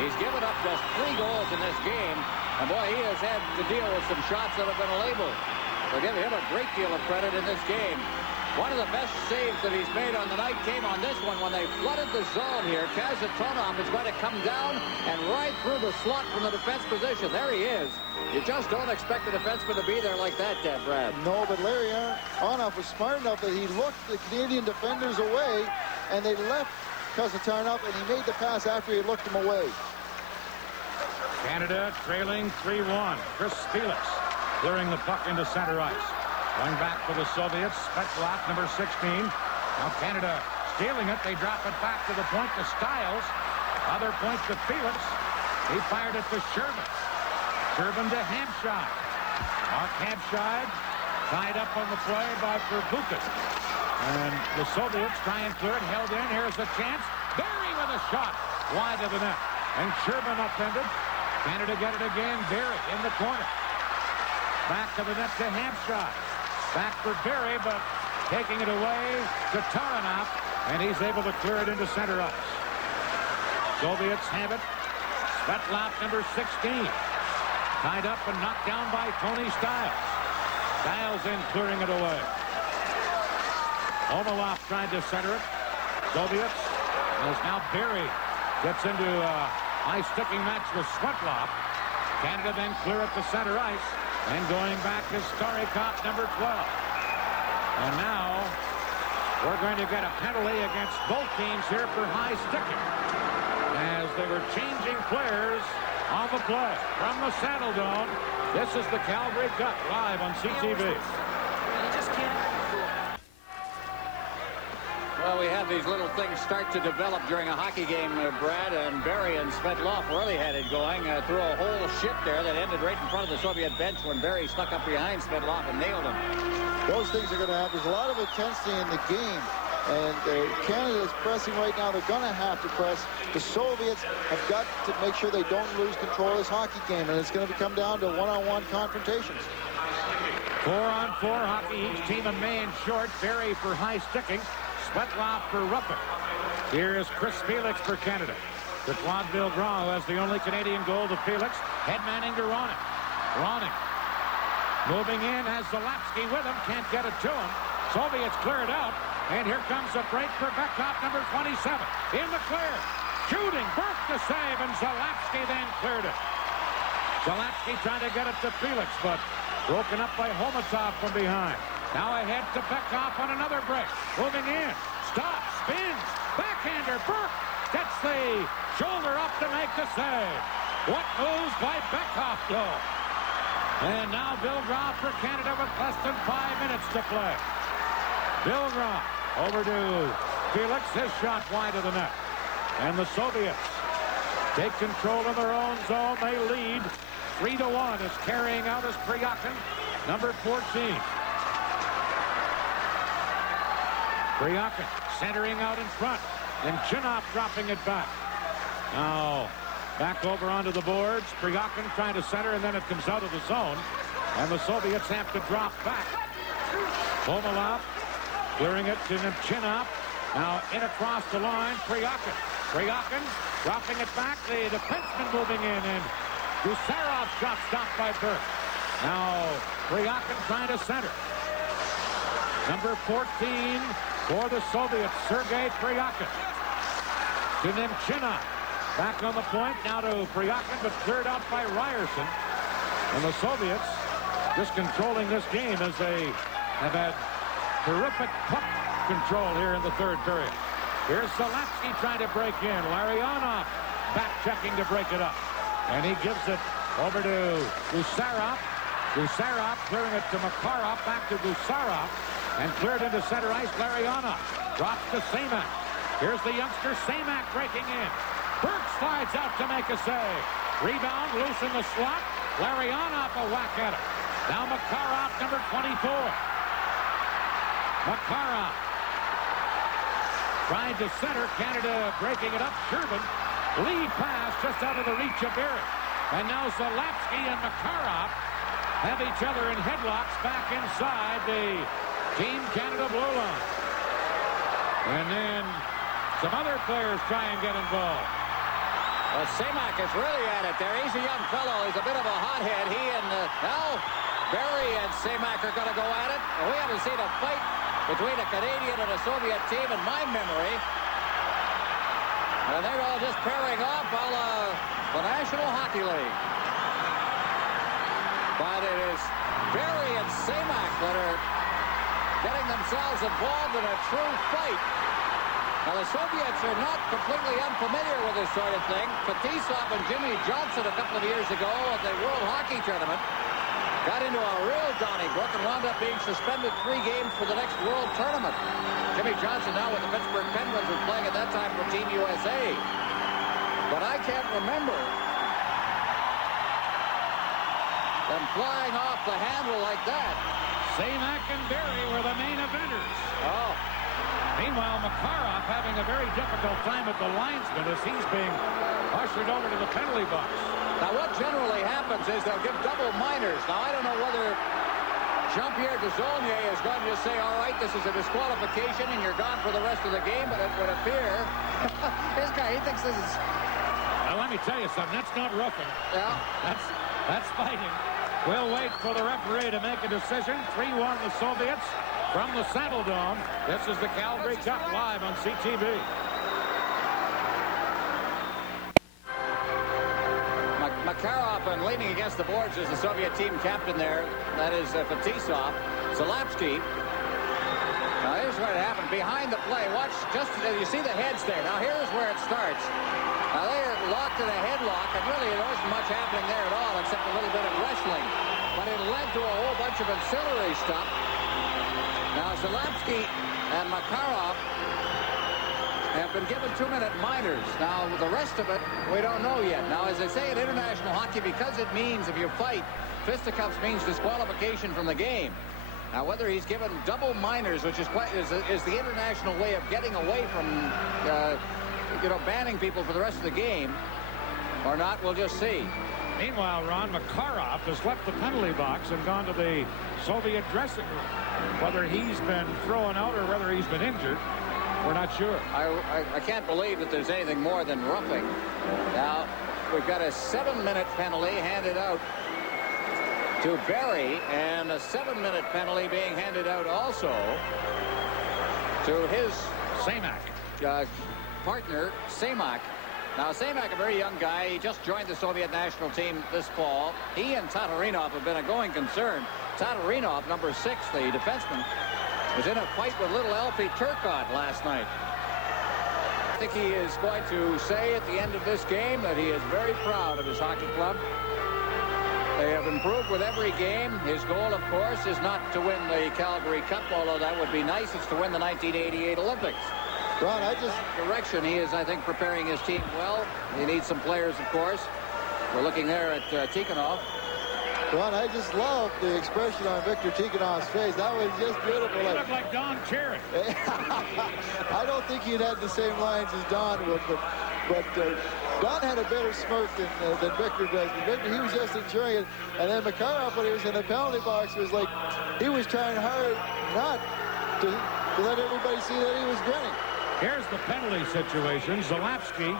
He's given up just 3 goals in this game. And boy, he has had to deal with some shots that have been labeled. We'll give him a great deal of credit in this game. One of the best saves that he's made on the night came on this one when they flooded the zone here. Kasatonov is going to come down and right through the slot from the defense position. There he is. You just don't expect the defenseman to be there like that, Brad. No, but Larry Arnoff was smart enough that he looked the Canadian defenders away, and they left Kasatonov, and he made the pass after he looked him away. Canada trailing 3-1. Chris Felix clearing the puck into center ice. Going back for the Soviets, Svetlov, number 16. Now Canada stealing it. They drop it back to the point to Stiles. Other point to Felix. He fired it to Sherman. Sherman to Hampshire. Mark Hampshire tied up on the play by Perbukas. And the Soviets try and clear it. Held in. Here's a chance. Berry with a shot wide of the net. And Sherman upended. Canada get it again. Berry in the corner. Back to the net to Hampshire. Back for Berry, but taking it away to Taranov, and he's able to clear it into center ice. Soviets have it. Svetlov, number 16. Tied up and knocked down by Tony Stiles. Stiles in clearing it away. Omalov tried to center it. Soviets. As now Berry gets into a high sticking match with Svetlov. Canada then clear it to center ice. And going back is Starikov, number 12. And now we're going to get a penalty against both teams here for high sticking, as they were changing players on the play. From the Saddle Dome, this is the Calgary Cup live on CTV. Well, we have these little things start to develop during a hockey game, Brad, and Barry and Svetlov really had it going through a whole shift there that ended right in front of the Soviet bench when Barry snuck up behind Svetlov and nailed him. Those things are going to happen. There's a lot of intensity in the game, and Canada is pressing right now. They're going to have to press. The Soviets have got to make sure they don't lose control of this hockey game, and it's going to come down to one-on-one confrontations. 4-on-4 hockey, each team a man short. Barry for high sticking, Svetlov for roughing. Here is Chris Felix for Canada. To Claude Villegrand, who has the only Canadian goal to Felix. Head manning to Ronning. Ronning. Moving in, has Zalapsky with him. Can't get it to him. Soviets clear it out. And here comes a break for Bekov, number 27. In the clear. Shooting. Burke to save, and Zalapsky then cleared it. Zalapsky trying to get it to Felix, but broken up by Homatov from behind. Now ahead to Bekov on another break. Moving in. Stops. Spins. Backhander. Burke gets the shoulder up to make the save. What moves by Bekov, though? And now Villegrand for Canada with less than 5 minutes to play. Villegrand over to Felix. His shot wide of the net. And the Soviets take control of their own zone. They lead 3-1 as carrying out is Priyakin, number 14. Priyakin centering out in front. And Chinop dropping it back. Now back over onto the boards. Priyakin trying to center, and then it comes out of the zone. And the Soviets have to drop back. Komalov clearing it to Chinop. Now in across the line, Priyakin. Priyakin dropping it back. The defenseman moving in, and Gusarov shot stopped by Burke. Now Priyakin trying to center. Number 14 for the Soviets, Sergei Priyakin. To Nemchinov. Back on the point, now to Priyakin, but cleared out by Ryerson. And the Soviets just controlling this game as they have had terrific puck control here in the third period. Here's Zalapsky trying to break in. Larionov back checking to break it up. And he gives it over to Gusarov. Gusarov clearing it to Makarov, back to Gusarov. And cleared into center ice, Larionov. Drops to Semak. Here's the youngster, Semak breaking in. Burke slides out to make a save. Rebound, loose in the slot. Larionov a whack at it. Now Makarov, number 24. Makarov trying to center. Canada breaking it up. Sherman. Lead pass just out of the reach of Barry. And now Zalapsky and Makarov have each other in headlocks back inside the Team Canada blue line. And then some other players try and get involved. Well, Semak is really at it there. He's a young fellow. He's a bit of a hothead. He and now Barry and Semak are going to go at it. And we haven't seen a fight between a Canadian and a Soviet team in my memory. And they're all just pairing off a la the National Hockey League. But it is Barry and Semak that are getting themselves involved in a true fight. Now, the Soviets are not completely unfamiliar with this sort of thing. Fetisov and Jimmy Johnson a couple of years ago at the World Hockey Tournament got into a real Donnybrook and wound up being suspended 3 games for the next World Tournament. Jimmy Johnson now with the Pittsburgh Penguins was playing at that time for Team USA. But I can't remember them flying off the handle like that. Semak and Barry were the main eventers. Oh. Meanwhile, Makarov having a very difficult time with the linesman as he's being ushered over to the penalty box. Now, what generally happens is they'll give double minors. Now, I don't know whether Jean-Pierre Desaulniers is going to just say, all right, this is a disqualification and you're gone for the rest of the game, but it would appear this guy, he thinks this is... Now, let me tell you something. That's not roughing. Yeah. That's fighting. We'll wait for the referee to make a decision. 3-1 the Soviets. From the Saddle Dome, this is the Calgary Cup live on CTV. Makarov, and leaning against the boards is the Soviet team captain there. That is Fetisov. Zalapsky. Now here's what happened behind the play. Watch, just you see the heads there. Now here's where it starts. Now they are locked in a headlock, and really there wasn't much happening there at all except a little bit of wrestling. But it led to a whole bunch of ancillary stuff. Now Zalapsky and Makarov have been given 2-minute minors. Now the rest of it we don't know yet. Now as they say in international hockey, because it means if you fight, fisticuffs means disqualification from the game. Now whether he's given double minors, which is the international way of getting away from banning people for the rest of the game, or not, we'll just see. Meanwhile, Ron, Makarov has left the penalty box and gone to the Soviet dressing room. Whether he's been thrown out or whether he's been injured, we're not sure. I can't believe that there's anything more than roughing. Now, we've got a 7-minute penalty handed out to Barry, and a 7-minute penalty being handed out also to his Semak. Partner, Semak. Now, Semak, a very young guy. He just joined the Soviet national team this fall. He and Tatarinov have been a going concern. Tatarinov, number 6, the defenseman, was in a fight with little Alfie Turcotte last night. I think he is going to say at the end of this game that he is very proud of his hockey club. They have improved with every game. His goal, of course, is not to win the Calgary Cup, although that would be nice. It's to win the 1988 Olympics. Ron, Direction, he is, I think, preparing his team well. He needs some players, of course. We're looking there at Tikhonov. Ron, I just love the expression on Victor Tikhonov's face. That was just beautiful. He looked like Don Cherry. I don't think he'd had the same lines as Don would, but Don had a better smirk than Victor does. Victor, he was just enjoying it. And then Makarov, when he was in the penalty box, was like, he was trying hard not to let everybody see that he was grinning. Here's the penalty situation. Zalapsky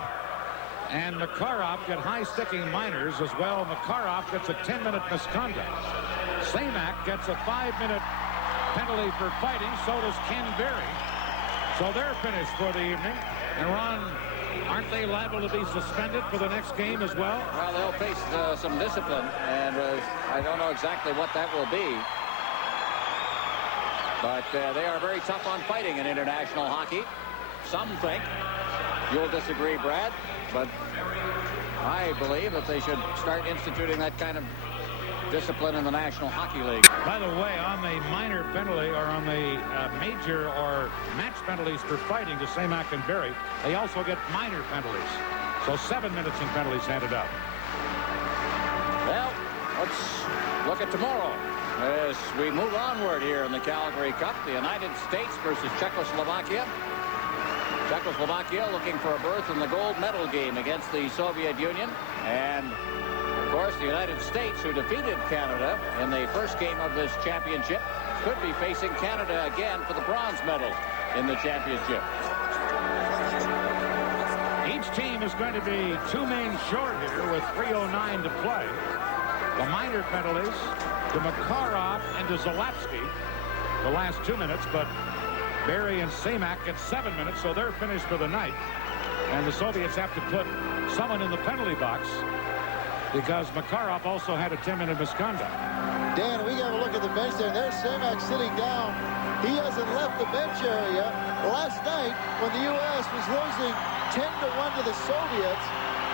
and Makarov get high-sticking minors as well. Makarov gets a 10-minute misconduct. Semak gets a 5-minute penalty for fighting. So does Ken Berry. So they're finished for the evening. And Ron, aren't they liable to be suspended for the next game as well? Well, they'll face some discipline, and I don't know exactly what that will be. But they are very tough on fighting in international hockey. Some think, you'll disagree, Brad, but I believe that they should start instituting that kind of discipline in the National Hockey League. By the way, on the minor penalty or on the major or match penalties for fighting to Semak and Berry, they also get minor penalties. So 7 minutes in penalties handed out. Well, let's look at tomorrow as we move onward here in the Calgary Cup. The United States versus Czechoslovakia. Czechoslovakia looking for a berth in the gold medal game against the Soviet Union. And, of course, the United States, who defeated Canada in the first game of this championship, could be facing Canada again for the bronze medal in the championship. Each team is going to be 2 men short here with 3:09 to play. The minor penalties to Makarov and to Zalapsky the last 2 minutes, but Berry and Semak get 7 minutes, so they're finished for the night. And the Soviets have to put someone in the penalty box because Makarov also had a 10-minute misconduct. Dan, we got to look at the bench there. There's Semak sitting down. He hasn't left the bench area. Last night, when the U.S. was losing 10-1 to the Soviets,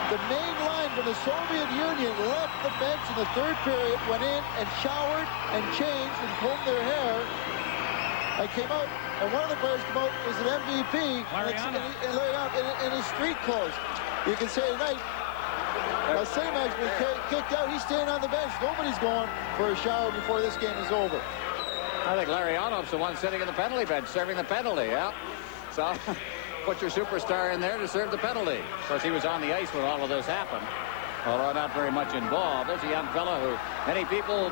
the main line from the Soviet Union left the bench in the third period, went in and showered and changed and combed their hair. I came out, and one of the players came out was an MVP in his street clothes. You can say tonight, now Semak's been kicked out. He's staying on the bench. Nobody's going for a shower before this game is over. I think Larionov's the one sitting in the penalty bench, serving the penalty, yeah? So put your superstar in there to serve the penalty. Of course, he was on the ice when all of this happened, although not very much involved. There's a young fella who many people,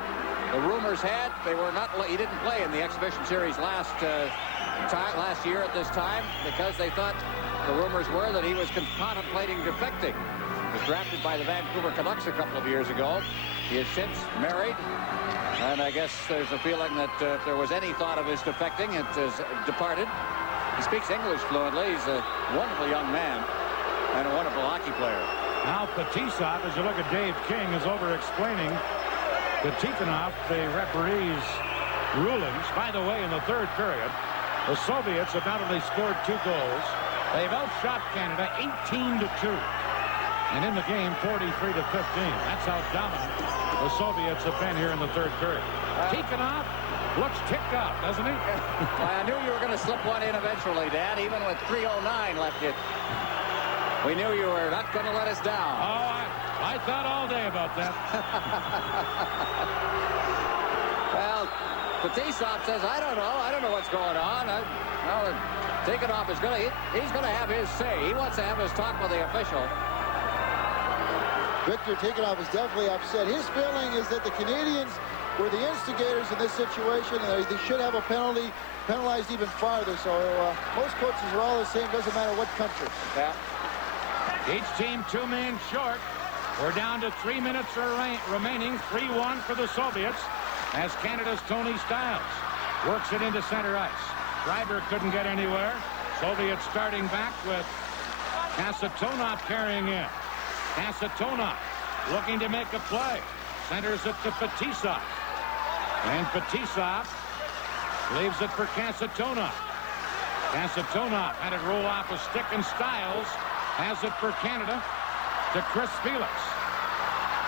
the rumors had, he didn't play in the exhibition series last year at this time because they thought, the rumors were that he was contemplating defecting. He was drafted by the Vancouver Canucks a couple of years ago. He is since married, and I guess there's a feeling that if there was any thought of his defecting, it has departed. He speaks English fluently. He's a wonderful young man and a wonderful hockey player. Now Fetisov, as you look at Dave King, is over-explaining to Tikhonov the referee's rulings. By the way, in the third period, the Soviets have not only scored 2 goals, they've outshot Canada 18-2. And in the game, 43-15. That's how dominant the Soviets have been here in the third period. Tikhonov looks ticked up, doesn't he? Well, I knew you were going to slip one in eventually, Dan, even with 3:09 left. We knew you were not going to let us down. Oh, I thought all day about that. Well, Fetisov says, I don't know what's going on. Tikhonov is he's going to have his say. He wants to have his talk with the official. Victor Tikhonov is definitely upset. His feeling is that the Canadians were the instigators in this situation, and they should have a penalized even farther. So most coaches are all the same. Doesn't matter what country. Yeah. Each team 2 men short. We're down to 3 minutes remaining. 3-1 for the Soviets as Canada's Tony Stiles works it into center ice. Schreiber couldn't get anywhere. Soviets starting back with Kasatonov carrying in. Kasatonov looking to make a play. Centers it to Fetisov. And Fetisov leaves it for Kasatonov. Kasatonov had it roll off a stick, and Stiles has it for Canada to Chris Felix.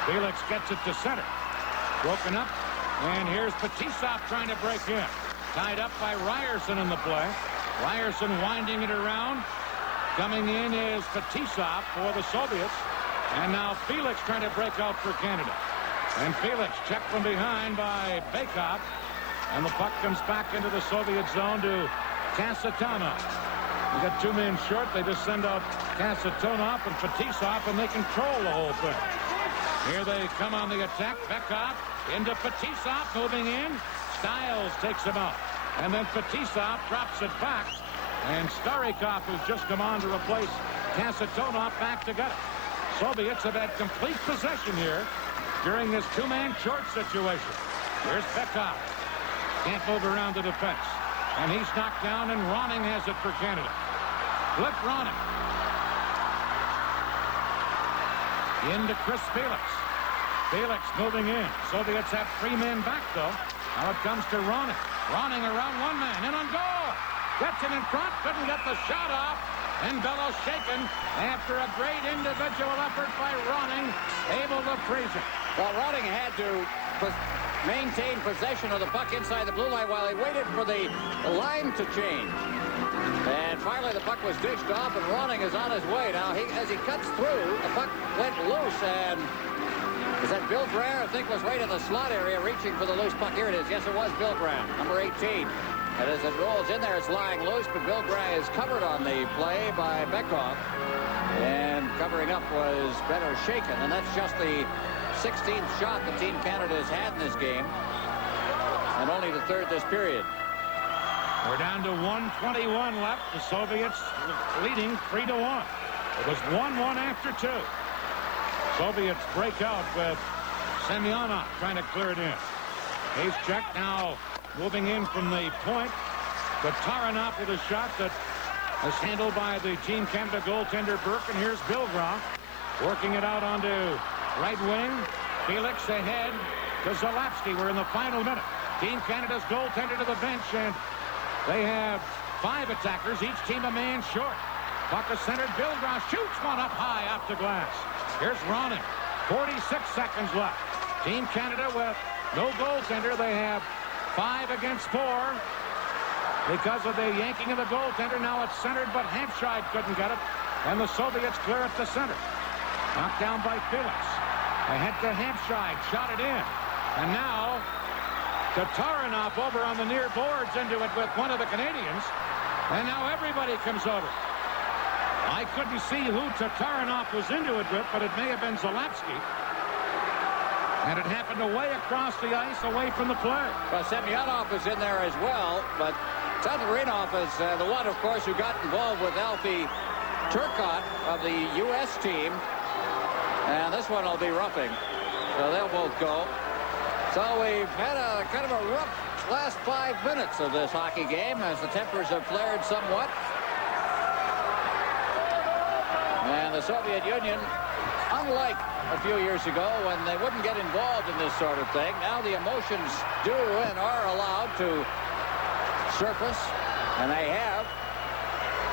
Felix gets it to center. Broken up. And here's Fetisov trying to break in. Tied up by Ryerson in the play. Ryerson winding it around. Coming in is Fetisov for the Soviets. And now Felix trying to break out for Canada. And Felix checked from behind by Bakov. And the puck comes back into the Soviet zone to Kasatonov. They got 2 men short. They just send out Kasatonov and Fetisov, and they control the whole thing. Here they come on the attack. Bakov into Fetisov, moving in. Stiles takes him out. And then Fetisov drops it back. And Starikov, who's just come on to replace Kasatonov, back to get it. Soviets have had complete possession here during this 2-man short situation. Here's Bakov. Can't move around the defense. And he's knocked down, and Ronning has it for Canada. Flip Ronning. Into Chris Felix. Felix moving in. Soviets have 3 men back, though. Now it comes to Ronning. Ronning around 1 man. In on goal. Gets it in front. Couldn't get the shot off. And Bellows shaken after a great individual effort by Ronning. Able to freeze it. Well, Ronning had to maintain possession of the puck inside the blue line while he waited for the line to change. And finally the puck was dished off, and Ronning is on his way. Now, as he cuts through, the puck went loose, and is that Bill Graham? I think was right in the slot area reaching for the loose puck. Here it is. Yes, it was Bill Graham, number 18. And as it rolls in there, it's lying loose, but Bill Graham is covered on the play by Bekov. And covering up was better shaken, and that's just the 16th shot the Team Canada has had in this game, and only the 3rd this period. We're down to 1:21 left. The Soviets leading 3-1. It was 1-1 after 2. Soviets break out with Semyonov trying to clear it in. He's checked now, moving in from the point. But Taranov with a shot that is handled by the Team Canada goaltender Burke. And here's Bilgrah working it out onto right wing. Felix ahead to Zalapsky. We're in the final minute. Team Canada's goaltender to the bench, and they have 5 attackers, each team a man short. Puck is centered. Bilgrah shoots one up high off the glass. Here's Ronning. 46 seconds left. Team Canada with no goaltender. They have 5 against 4 because of the yanking of the goaltender. Now it's centered, but Hampshire couldn't get it, and the Soviets clear it to center. Knocked down by Felix. Ahead to Hampshire. Shot it in. And now Taranov over on the near boards into it with one of the Canadians. And now everybody comes over. I couldn't see who Taranov was into it with, but it may have been Zalapsky. And it happened away across the ice, away from the play. Well, Semyonov is in there as well, but Tatarinov is the one, of course, who got involved with Alfie Turcotte of the U.S. team. And this one will be roughing. So they'll both go. So we've had a kind of a rough last 5 minutes of this hockey game as the tempers have flared somewhat. And the Soviet Union Unlike a few years ago when they wouldn't get involved in this sort of thing, now the emotions do and are allowed to surface, and they have.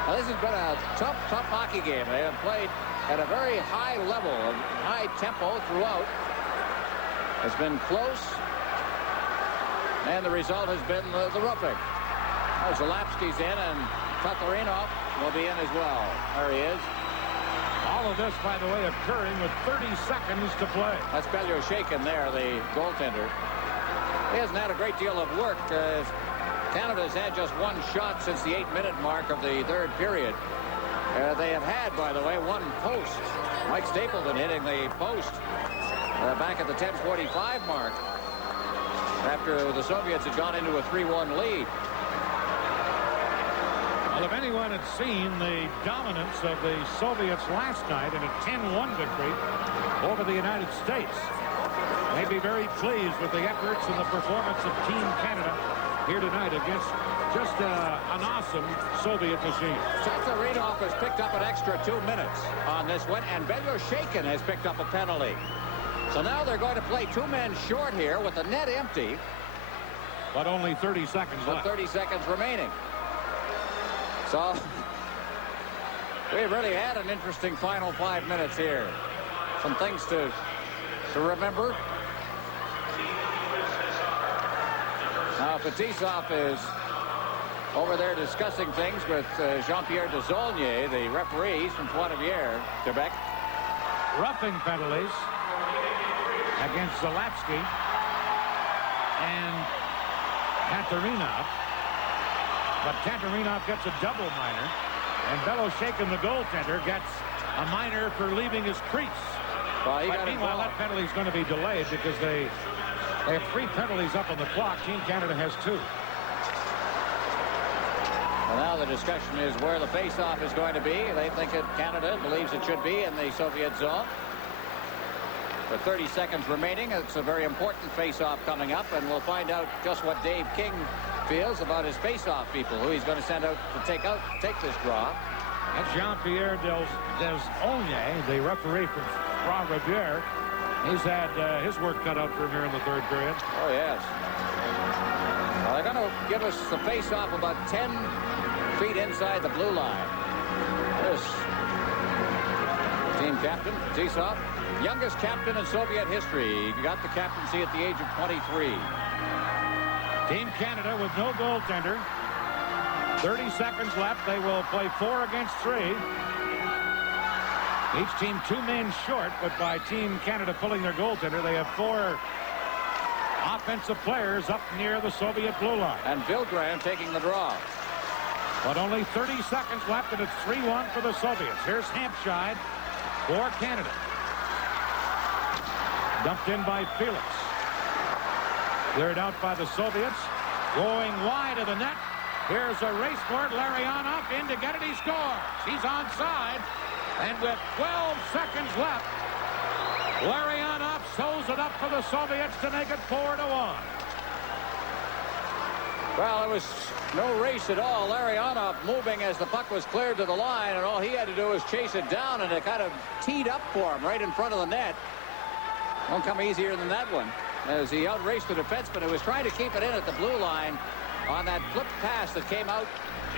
Now, this has been a tough hockey game. They have played at a very high level, of high tempo throughout. It's been close, and the result has been the roughing. Zalapski's in, and Katarinov will be in as well. There he is. All of this, by the way, occurring with 30 seconds to play. That's Belyushenko there, the goaltender. He hasn't had a great deal of work. Canada's had just one shot since the 8-minute mark of the third period. They have had, by the way, one post. Mike Stapleton hitting the post back at the 10:45 mark after the Soviets had gone into a 3-1 lead. Well, if anyone had seen the dominance of the Soviets last night in a 10-1 victory over the United States, they'd be very pleased with the efforts and the performance of Team Canada here tonight against just an awesome Soviet machine. Katarinov has picked up an extra 2 minutes on this one, and Belyushenko has picked up a penalty. So now they're going to play 2 men short here with the net empty. But only 30 seconds left. 30 seconds remaining. So we've really had an interesting final 5 minutes here. Some things to remember. Now Fetisov is over there discussing things with Jean-Pierre Desaulniers, the referees from Poitiers, Quebec. Roughing penalties against Zalapski and Katarinov. But Katarinov gets a double minor, and Belyushenko, the goaltender, gets a minor for leaving his crease. Well, but meanwhile, that penalty is going to be delayed because they have 3 penalties up on the clock. Team Canada has 2. Well, now the discussion is where the face-off is going to be. They think that Canada believes it should be in the Soviet zone. With 30 seconds remaining, it's a very important face-off coming up, and we'll find out just what Dave King feels about his face-off people, who he's going to send out to take this draw. That's Jean-Pierre Desaulniers, the referee from Trois-Rivières. He's had his work cut out for him here in the third period. Oh, yes. Well, they're going to give us the face-off about 10 feet inside the blue line. This team captain, Fetisov, youngest captain in Soviet history. He got the captaincy at the age of 23. Team Canada with no goaltender. 30 seconds left. They will play 4 against 3. Each team 2 men short, but by Team Canada pulling their goaltender, they have 4 offensive players up near the Soviet blue line. And Vilgrand taking the draw. But only 30 seconds left, and it's 3-1 for the Soviets. Here's Hampshire for Canada. Dumped in by Felix. Cleared out by the Soviets. Going wide of the net. Here's a race for it. Larionov in to get it. He scores. He's onside. And with 12 seconds left, Larionov sews it up for the Soviets to make it 4-1. Well, it was no race at all. Larionov moving as the puck was cleared to the line, and all he had to do was chase it down, and it kind of teed up for him right in front of the net. Won't come easier than that one, as he outraced the defenseman who was trying to keep it in at the blue line on that flipped pass that came out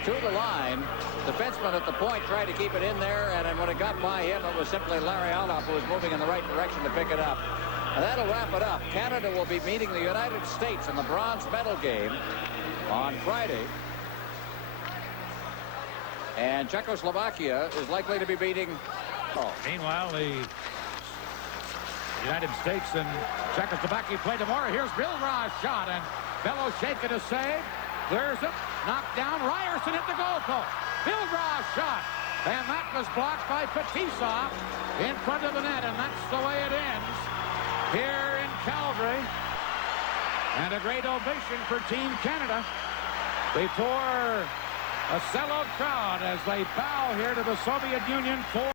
to the line. Defenseman at the point tried to keep it in there, and then when it got by him, it was simply Larionov who was moving in the right direction to pick it up. And that'll wrap it up. Canada will be meeting the United States in the bronze medal game on Friday. And Czechoslovakia is likely to be beating... Meanwhile, the United States and Czechoslovakia play tomorrow. Here's Vilgra's shot, and Belyushenko to save. Clears it. Knocked down. Ryerson hit the goal post. Vilgra's shot. And that was blocked by Fetisov in front of the net, and that's the way it ends here in Calgary. And a great ovation for Team Canada before a sellout crowd as they bow here to the Soviet Union for